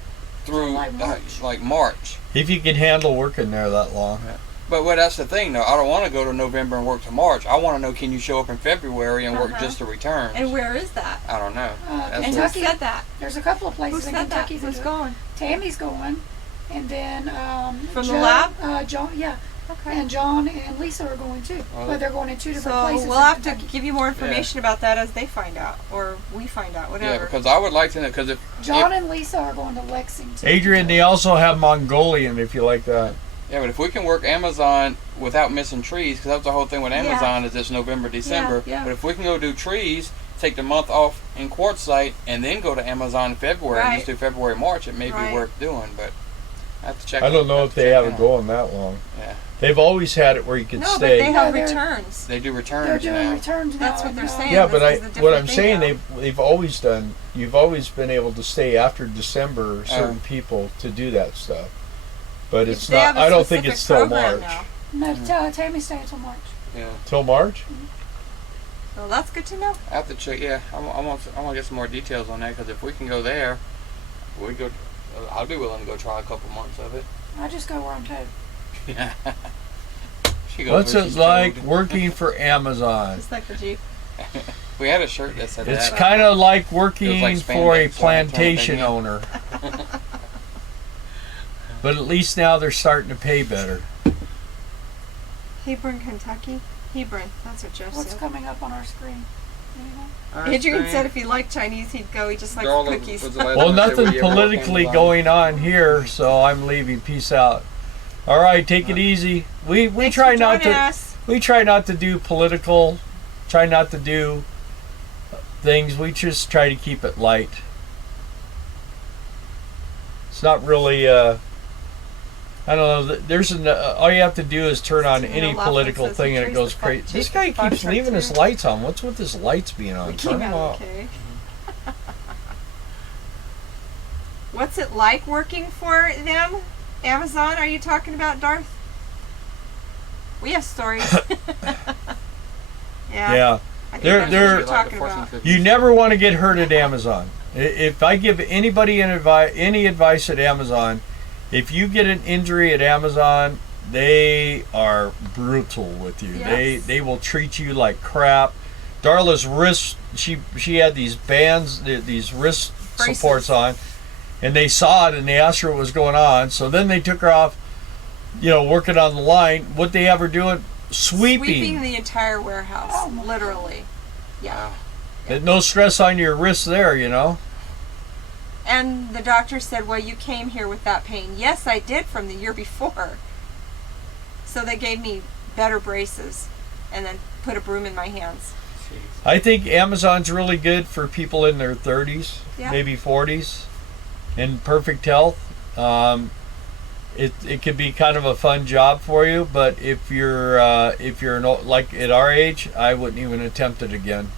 through Like March. March. If you can handle working there that long. But that's the thing, though. I don't want to go to November and work to March. I want to know, can you show up in February and work Uh-huh. just the returns? And where is that? I don't know. That's And what- who Kentucky. said that? There's a couple of Who places in said that? Kentucky Who's do it. going? Tammy's going, and then From the Joe, lab? John, yeah, Okay. and John and Lisa are going too. Oh, But they're going in two different So places. we'll in have to Kentucky. give you more information about that as they find out, or we find out, Yeah, whatever. because I would like to know, because if John and Lisa are going to Lexington. Adrian, they also have Mongolian if you like that. Yeah, but if we can work Amazon without missing trees, because that's the whole thing with Amazon is it's November, December. Yeah. But if we can go do trees, take the month off in Quartzsite, and then go to Amazon in February, and Right. just do February, March, it may Right. be worth doing. But I have to check. I don't know if they have it it going that long. Yeah, They've always had it where you could no, but stay. they have Yeah, they're- returns. they do They're returns doing now. returns now. That's what they're and, saying. Yeah, this but is the what different I'm thing saying, now. they've always done. You've always been able to stay after December. Certain people to do that stuff, but it's They have not. a I don't think specific it's till program March. now. No, Tammy's staying until March. Yeah, Till March? Well, that's good to know. I have to check. Yeah, I want to get some more details on that, because if we can go there, we go. I'd be willing to go try a couple months of it. I just go where I'm told. Yeah. She goes What's where it she's like told. working for Amazon? Just like the Jeep. We had a shirt that said It's that. kind of like It working was like for a spandex, so I turned the plantation thing in. owner. But at least now they're starting to pay better. Hebron, Kentucky. Hebron. That's what Jeff What's said. coming up on our screen? Anyone? Adrian said if he liked Chinese, he'd go. He just likes Girl, cookies. was the last Well, one that said, nothing "Will you ever work politically Amazon?" going on here, so I'm leaving. Peace out. All right, take it easy. We Thanks try for not joining to us. we try not to do political, try not to do things. We just try to keep it light. It's not really. I don't know. There's all you have to do is turn on You know, any Laughlin political says thing he and it traced goes the crazy. fire- This chased guy the fire keeps truck leaving his too. lights on. What's with his lights being on? We Turn came them out off. okay. What's it like working for them? Amazon? Are you talking about, Darth? We have stories. Yeah. I think They're- that's they're- what you're talking about. You never want to get hurt at Amazon. If I give anybody any advice at Amazon, if you get an injury at Amazon, they are brutal with you. Yes. They will treat you like crap. Darla's wrist, she had these bands, these wrist Braces. supports on, and they saw it and they asked her what was going on. So then they took her off, working on the line. What they have her doing? Sweeping the entire warehouse, literally. Yeah. No stress on your wrists there, And the doctor said, well, you came here with that pain. Yes, I did from the year before. So they gave me better braces and then put a broom in my hands. I think Amazon's really good for people in their 30s, Yeah. maybe 40s, in perfect health. It could be kind of a fun job for you, but if you're like at our age, I wouldn't even attempt it again.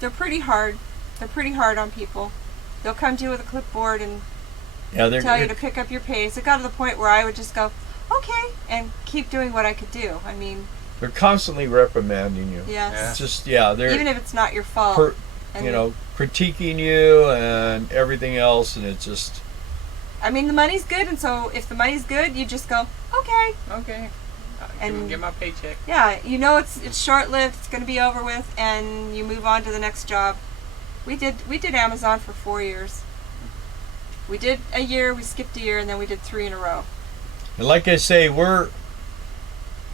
They're pretty hard. They're pretty hard on people. They'll come to you with a clipboard and tell you to pick up your pace. It got to the point where I would just go, okay, and keep doing what I could do. I mean, they're constantly reprimanding you. yes. It's just they're Even if it's not your fault. critiquing you and everything else, and it's just. I mean, the money's good, and so if the money's good, you just go, okay. Okay. And get my paycheck. Yeah, it's short-lived. It's going to be over with, and you move on to the next job. We did Amazon for 4 years. We did a year, we skipped a year, and then we did 3 in a row. And like I say,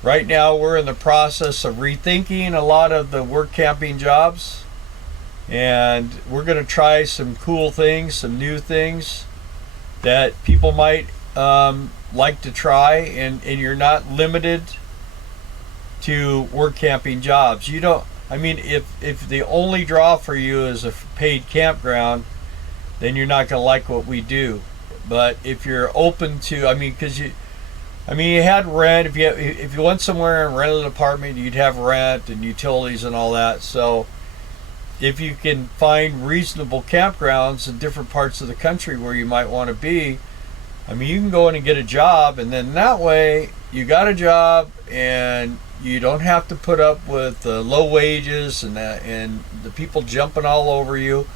right now we're in the process of rethinking a lot of the work camping jobs, and we're going to try some cool things, some new things that people might like to try, and you're not limited to work camping jobs. If the only draw for you is a paid campground, then you're not going to like what we do. But if you're open to, because you had rent. If you went somewhere and rented an apartment, you'd have rent and utilities and all that. So if you can find reasonable campgrounds in different parts of the country where you might want to be, you can go in and get a job, and then that way you got a job and you don't have to put up with low wages and the people jumping all over you.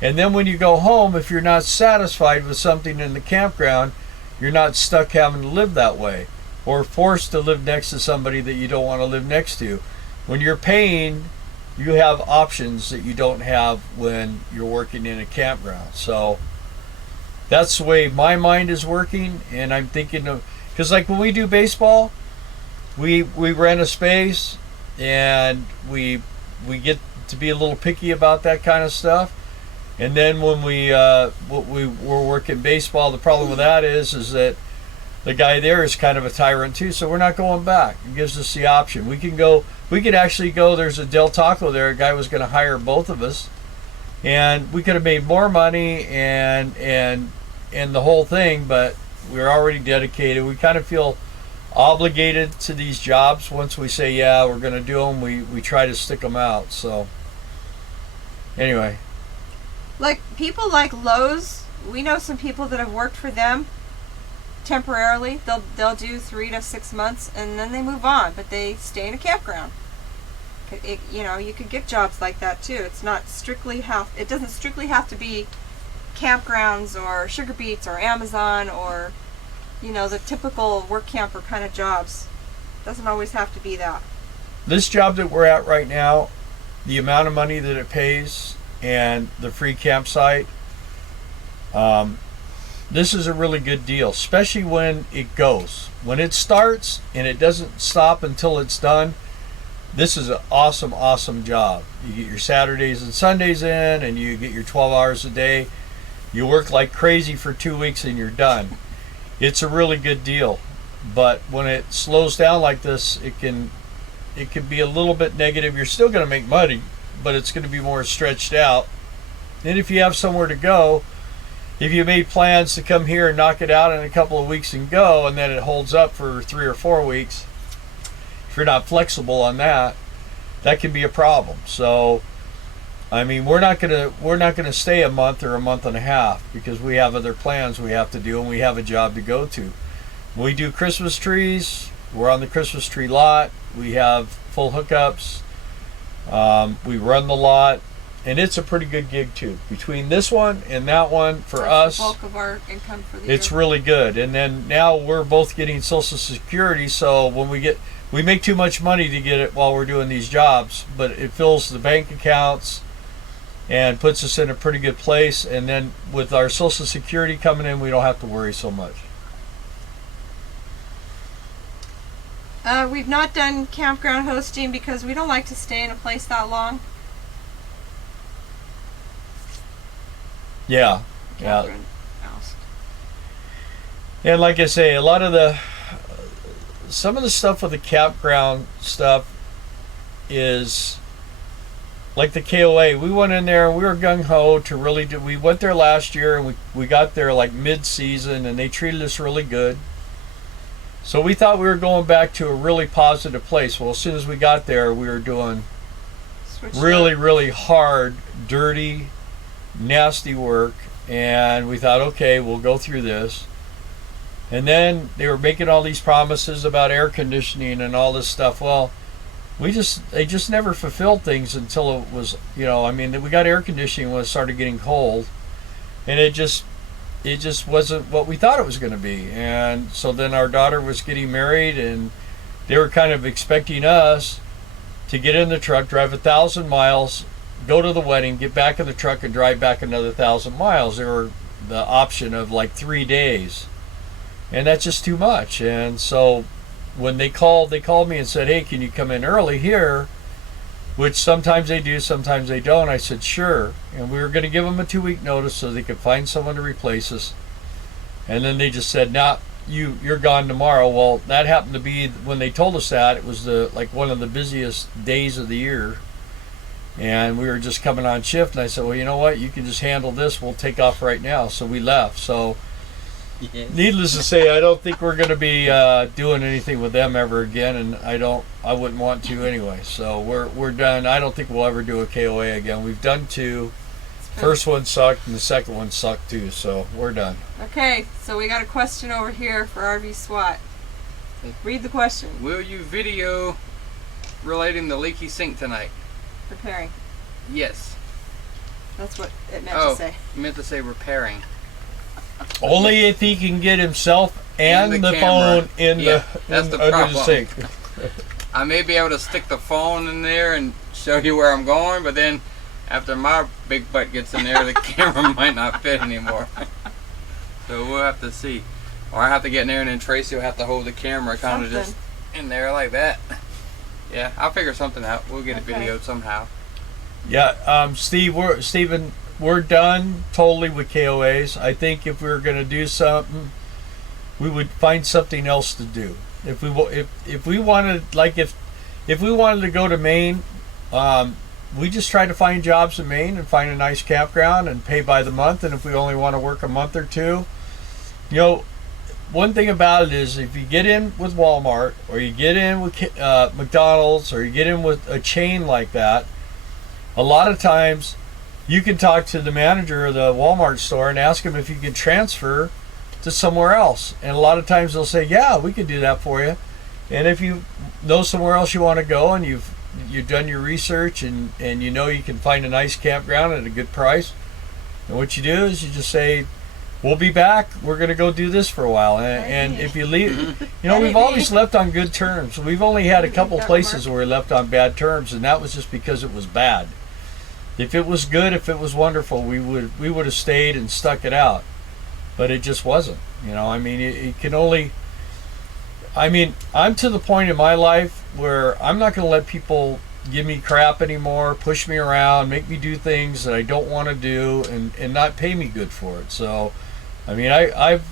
And then when you go home, if you're not satisfied with something in the campground, you're not stuck having to live that way or forced to live next to somebody that you don't want to live next to. When you're paying, you have options that you don't have when you're working in a campground. So that's the way my mind is working, and I'm thinking of, because like when we do baseball, we rent a space and we get to be a little picky about that kind of stuff. And then when we're working baseball, the problem with that is that the guy there is kind of a tyrant too, so we're not going back. It gives us the option. We could actually go, there's a Del Taco there, a guy was going to hire both of us, and we could have made more money and the whole thing, but we're already dedicated. We kind of feel obligated to these jobs. Once we say, yeah, we're going to do them, we try to stick them out. So anyway. Like people like Lowe's, we know some people that have worked for them temporarily. They'll do 3 to 6 months and then they move on, but they stay in a campground. You could get jobs like that too. It doesn't strictly have to be campgrounds or sugarbeets or Amazon or the typical work camper kind of jobs. It doesn't always have to be that. This job that we're at right now, the amount of money that it pays and the free campsite, this is a really good deal, especially when it goes. When it starts and it doesn't stop until it's done, this is an awesome job. You get your Saturdays and Sundays in, and you get your 12 hours a day. You work like crazy for 2 weeks and you're done. It's a really good deal. But when it slows down like this, it can be a little bit negative. You're still going to make money, but it's going to be more stretched out. And if you have somewhere to go, if you made plans to come here and knock it out in a couple of weeks and go, and then it holds up for 3 or 4 weeks, if you're not flexible on that, that can be a problem. So, we're not gonna stay a month or a month and a half because we have other plans we have to do and we have a job to go to. When we do Christmas trees, we're on the Christmas tree lot. We have full hookups. We run the lot, and it's a pretty good gig too. Between this one and that one, for us, the bulk of our income for the it's year. really good. And then now we're both getting Social Security, so when we we make too much money to get it while we're doing these jobs, but it fills the bank accounts and puts us in a pretty good place. And then with our Social Security coming in, we don't have to worry so much. We've not done campground hosting because we don't like to stay in a place that long. Yeah. Campground house. And like I say, a lot of some of the stuff with the campground stuff is like the KOA. We went in there and we were gung-ho to really do. We went there last year and we got there like mid-season and they treated us really good. So we thought we were going back to a really positive place. Well, as soon as we got there, we were doing really hard, dirty, nasty work. And we thought, okay, we'll go through this. And then they were making all these promises about air conditioning and all this stuff. Well, they just never fulfilled things until it was, we got air conditioning when it started getting cold. And it just wasn't what we thought it was going to be. And so then our daughter was getting married and they were kind of expecting us to get in the truck, drive 1,000 miles, go to the wedding, get back in the truck and drive back another 1,000 miles. There were the option of like 3 days. And that's just too much. And so when they called me and said, hey, can you come in early here? Which sometimes they do, sometimes they don't. I said, sure. And we were going to give them a 2-week notice so they could find someone to replace us. And then they just said, nah, you're gone tomorrow. Well, that happened to be, when they told us that, it was one of the busiest days of the year. And we were just coming on shift. And I said, well, you know what? You can just handle this. We'll take off right now. So we left. So needless to say, I don't think we're going to be doing anything with them ever again, and I wouldn't want to anyway. So we're done. I don't think we'll ever do a KOA again. We've done 2. First one sucked, and the second one sucked too. So we're done. Okay, so we got a question over here for RV SWAT. Read the question. Will you video relating the leaky sink tonight? Repairing. Yes. That's what it meant to say. I meant to say repairing. Only if he can get himself and the phone in that's the under problem. the sink. I may be able to stick the phone in there and show you where I'm going, but then after my big butt gets in there, the camera might not fit anymore. So we'll have to see. Or I have to get in there and then Tracy will have to hold the camera kind of just in there like that. Yeah, I'll figure something out. We'll get it videoed somehow. Yeah, Stephen, we're done totally with KOAs. I think if we were going to do something, we would find something else to do. If we wanted to go to Maine, we just try to find jobs in Maine and find a nice campground and pay by the month. And if we only want to work a month or two, one thing about it is if you get in with Walmart or you get in with McDonald's or you get in with a chain like that, a lot of times you can talk to the manager of the Walmart store and ask him if you can transfer to somewhere else. And a lot of times they'll say, yeah, we can do that for you. And if you know somewhere else you want to go and you've done your research and you can find a nice campground at a good price, and what you do is you just say, we'll be back. We're going to go do this for a while. And if you leave, we've always left on good terms. We've only had a couple places where we left on bad terms, and that was just because it was bad. If it was good, if it was wonderful, we would have stayed and stuck it out. But it just wasn't. It can only. I'm to the point in my life where I'm not going to let people give me crap anymore, push me around, make me do things that I don't want to do, and not pay me good for it. So, I've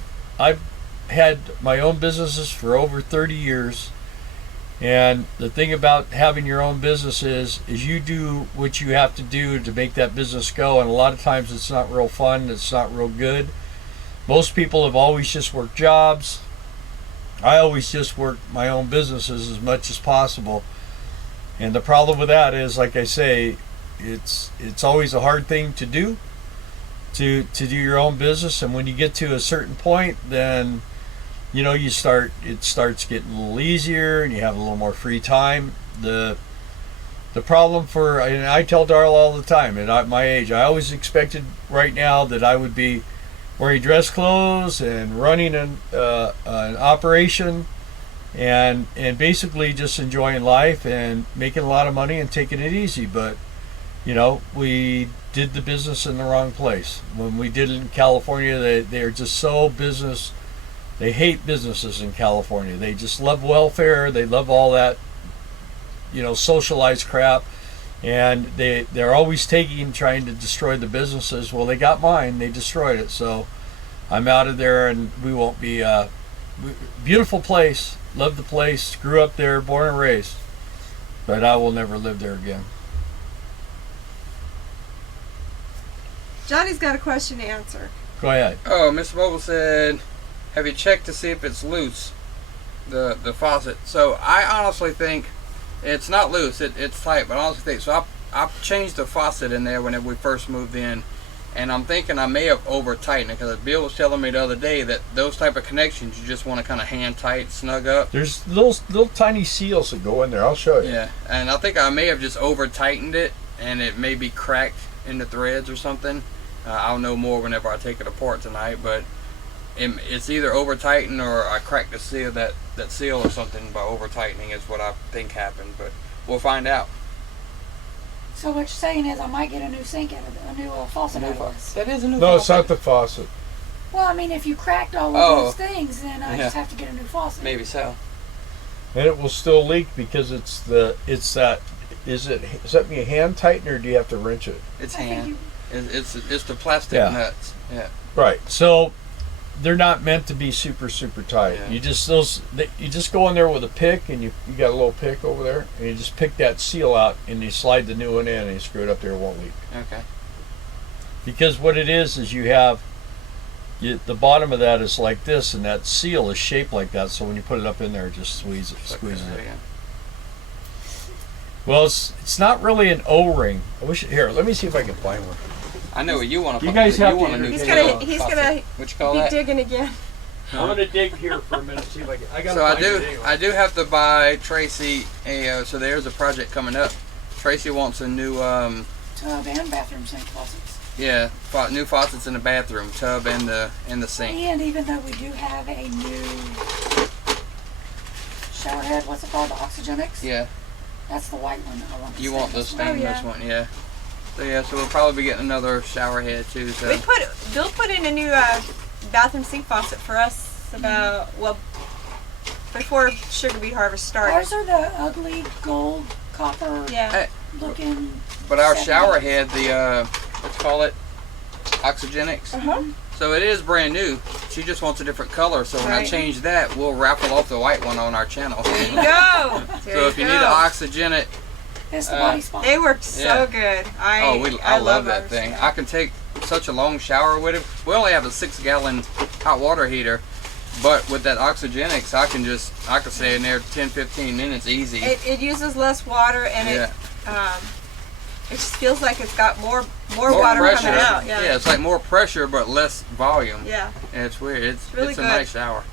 had my own businesses for over 30 years. And the thing about having your own business is you do what you have to do to make that business go. And a lot of times it's not real fun. It's not real good. Most people have always just worked jobs. I always just work my own businesses as much as possible. And the problem with that is, like I say, it's always a hard thing to do do your own business. And when you get to a certain point, then it starts getting a little easier and you have a little more free time. The problem and I tell Darla all the time, at my age, I always expected right now that I would be wearing dress clothes and running an operation and basically just enjoying life and making a lot of money and taking it easy. But you know, we did the business in the wrong place. When we did it in California, they're just so business. They hate businesses in California. They just love welfare. They love all that, you know, socialized crap. And they're always trying to destroy the businesses. Well, they got mine. They destroyed it. So I'm out of there, and we won't be. Beautiful place. Love the place. Grew up there, born and raised. But I will never live there again. Johnny's got a question to answer. Go ahead. Oh, Mr. Mobile said, have you checked to see if it's loose, the faucet? So I honestly think it's not loose, it's tight, but I honestly think, so I changed the faucet in there whenever we first moved in, and I'm thinking I may have over-tightened it, because Bill was telling me the other day that those type of connections you just want to kind of hand tight, snug up. There's little tiny seals that go in there. I'll show you. Yeah, and I think I may have just over-tightened it, and it may be cracked in the threads or something. I'll know more whenever I take it apart tonight, but it's either over tightened or I cracked the seal, that seal or something by over tightening is what I think happened, but we'll find out. So what you're saying is I might get a new sink out of a new faucet out of this. That is a new No, faucet. it's not the faucet. Well, I mean, if you cracked all of those things, then I just have to get a new faucet. Maybe so. And it will still leak because is that me a hand tightener, or do you have to wrench it? It's I think hand. you- It's the plastic Yeah. nuts. Yeah. Right. So they're not meant to be super tight. Yeah. You just go in there with a pick, and you got a little pick over there, and you just pick that seal out, and you slide the new one in, and you screw it up there, it won't leak. Okay. Because what it is you have the bottom of that is like this, and that seal is shaped like that. So when you put it up in there, it just squeezes it. Yeah. Well, it's not really an O-ring. Here, let me see if I can find one. I know what you want to. You guys have want to a new He's faucet. gonna What you call be that? digging again. I'm gonna dig here for a minute, see if I can. So I do have to buy Tracy a. So there's a project coming up. Tracy wants a new Tub and bathroom sink faucets. yeah, new faucets in the bathroom, tub and the sink. And even though we do have a new shower head, what's it called? The Oxygenics? Yeah, That's the white one that I want. you want the stainless yeah. one, yeah. So we'll probably be getting another shower head too. So Bill put in a new bathroom sink faucet for us before sugar beet harvest started. Ours are the ugly gold copper Yeah. looking. but our 70s. shower head, the let's call it Oxygenics. Uh-huh. So it is brand new. She just wants a different color. So when I Right. change that, we'll raffle off the white one on our channel. There you go. So if you need an Oxygenic, It's the body spot. They work so Yeah. good. I love that ours. thing. I can take such a long shower with it. We only have a 6-gallon hot water heater, but with that Oxygenics, I can stay in there 10-15 minutes easy. It uses less water and it just feels like it's got more water pressure. coming out. Yeah. It's like more pressure but less volume. Yeah. And it's weird. It's really a good. nice shower.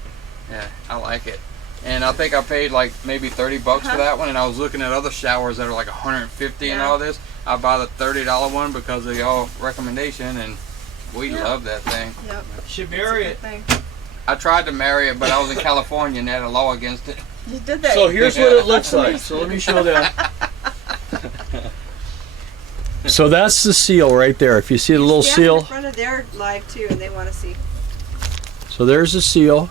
Yeah, I like it. And I think I paid like maybe $30 for that one, and I was looking at other showers that are like $150 and Yeah. all this. I buy the $30 one because of y'all recommendation, and we love that thing. Yep. Should It's a marry good it. thing. I tried to marry it, but I was in California and they had a law against it. You did that. So here's what it looks like. So let me show that. So that's the seal right there. If you see the little Stand in seal, front of their live too, and they want to see. so there's the seal,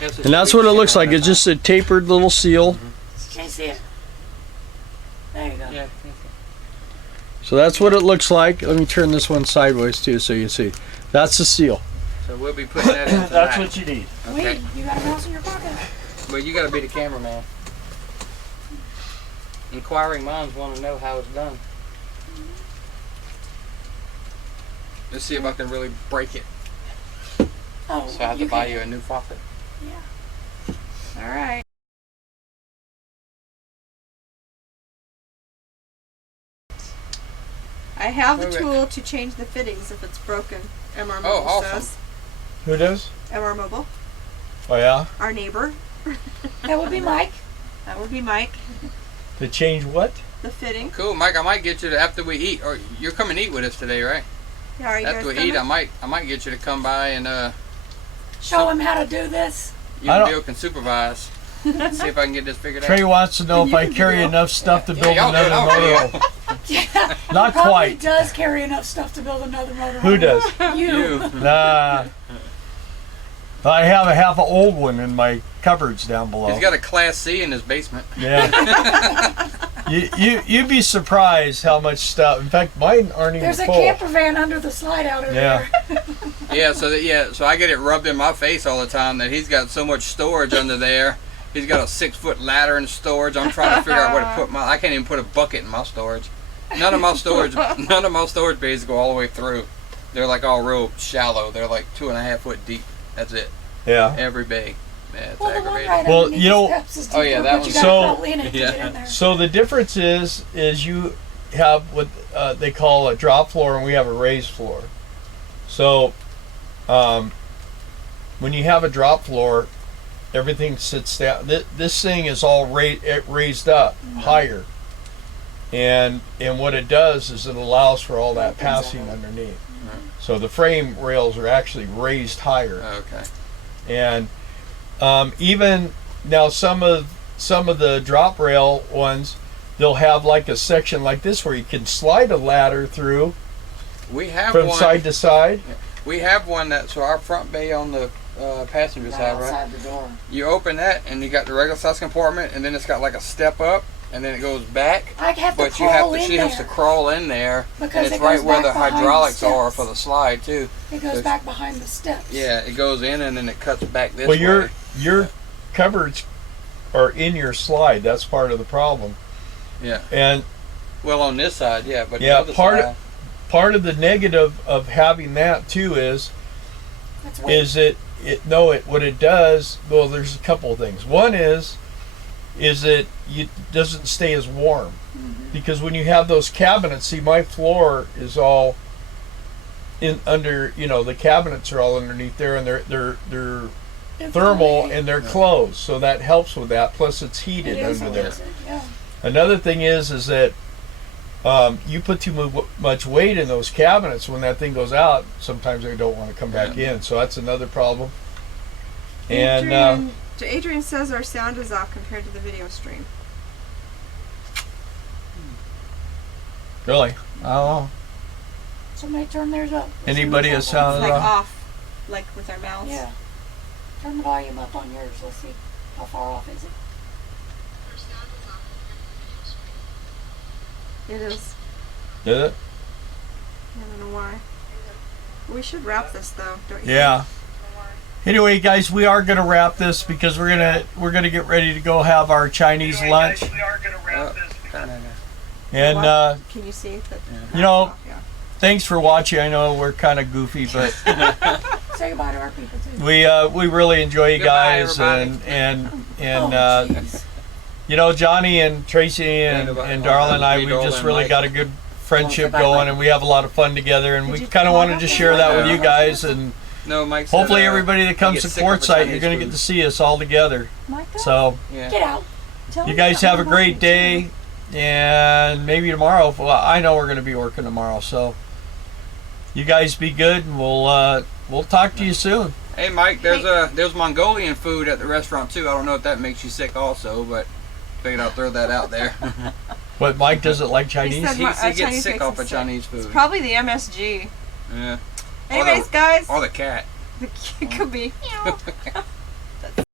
and that's what it looks like. It's just a tapered little seal. Can't see it. There you go. Yeah. So that's what it looks like. Let me turn this one sideways too, so you can see. That's the seal. So we'll be putting that in tonight. That's what you need. Okay. Wait, you got a mouse in your pocket. But you got to be the cameraman. Inquiring minds want to know how it's done. Let's see if I can really break it. Oh, So I have to buy you a new faucet. Yeah. All right. I have the Wait. tool to change the fittings if it's broken. MR Mobile Oh, awesome. says. Who does? MR Mobile, Oh yeah. our neighbor. That would be Mike. That would be Mike. To change what? The fitting. Cool, Mike. I might get you to after we eat, or you're coming to eat with us today, right? Yeah, are you After guys we coming? eat, I might get you to come by and Show him how to do this. you I and don't- Bill can supervise. Let's see if I can get this figured Trey out. wants to know if You I can carry do it. enough stuff to build y'all do it. another I'll do it. motorhome. Yeah. Not Probably quite. does carry enough stuff to build another motorhome. Who does? You. Nah. I have a half an old one in my cupboards down below. He's got a Class C in his basement. Yeah. You'd be surprised how much stuff. In fact, mine aren't even There's a full. camper van under the slide out over Yeah. there. Yeah, so I get it rubbed in my face all the time that he's got so much storage under there. He's got a 6-foot ladder in storage. I'm trying to figure out where to put I can't even put a bucket in my storage. None of my storage bays go all the way through. They're like all real shallow. They're like 2.5 foot deep. That's it. Yeah. Every bay. Yeah, it's Well, the one aggravating. right Well, underneath you know- the steps is Oh, yeah, deeper, that but you one's- gotta So- crawl in it to Yeah. get in there. So the difference is you have what they call a drop floor, and we have a raised floor. So when you have a drop floor, everything sits down. This thing is all raised up higher, and what it does is it allows for all that passing underneath. So the frame rails are actually raised higher. Okay. And even now, some of the drop rail ones, they'll have like a section like this where you can slide a ladder through We have from one. side to side. We have one so our front bay on the passenger Right side, right? outside the door. You open that and you got the regular size compartment, and then it's got like a step up, and then it goes back. I have to But crawl in she there. has to crawl in there, Because and it's it right goes where the back behind the hydraulics are steps. for the slide too. It goes so- back behind the steps. Yeah, it goes in and then it cuts back this Well, way. your cupboards are in your slide. That's part of the problem. Yeah. And Well, on this side, yeah, but Yeah, the other side, part of the negative of having that too is That's weird. what it does. Well, there's a couple of things. One is it doesn't stay as warm because when you have those cabinets, see, my floor is all in under. The cabinets are all underneath there, and they're It's thermal weird. and they're closed, so that helps with that. Plus, it's heated It is under there. weird, yeah. Another thing is that you put too much weight in those cabinets. When that thing goes out, sometimes they don't want to come back in. So that's another problem. And Adrian says our sound is off compared to the video stream. really, oh, Somebody turn theirs up. Let's see anybody has what's happening. sounded Like off? off, like with our mouths. Yeah. Turn the volume up on yours. Let's see how far off is it. It is. Did it? I don't know why. We should wrap this though, don't you? Yeah. Anyway, guys, we are gonna wrap this because we're gonna get ready to go have our Chinese lunch. And Can you see that? you know, Yeah. thanks for watching. I know we're kind of goofy, but Say goodbye to our people too. we really enjoy you Goodbye, guys, everybody. and Oh, jeez. Johnny and Tracy and Darla and I, we just really got a good friendship going, and we have a lot of fun together, and we kind of wanted to share that with you guys, and No, Mike said, hopefully everybody that comes get to sick of the Quartzsite, you're Chinese going to food. get to see us all together. Micah, So Yeah. get out. Tell you me guys something have a about great you, day, and maybe tomorrow. Well, I know we're going to be working tomorrow, so you guys be good, and we'll talk to you soon. Hey, Mike, there's Mongolian food at the restaurant too. I don't know if that makes you sick also, but figured I'll throw that out there. But Mike doesn't like Chinese. said- he gets Chinese sick makes off him of sick. Chinese food. Probably the MSG. Yeah. Anyways, guys. Or the cat. It could be.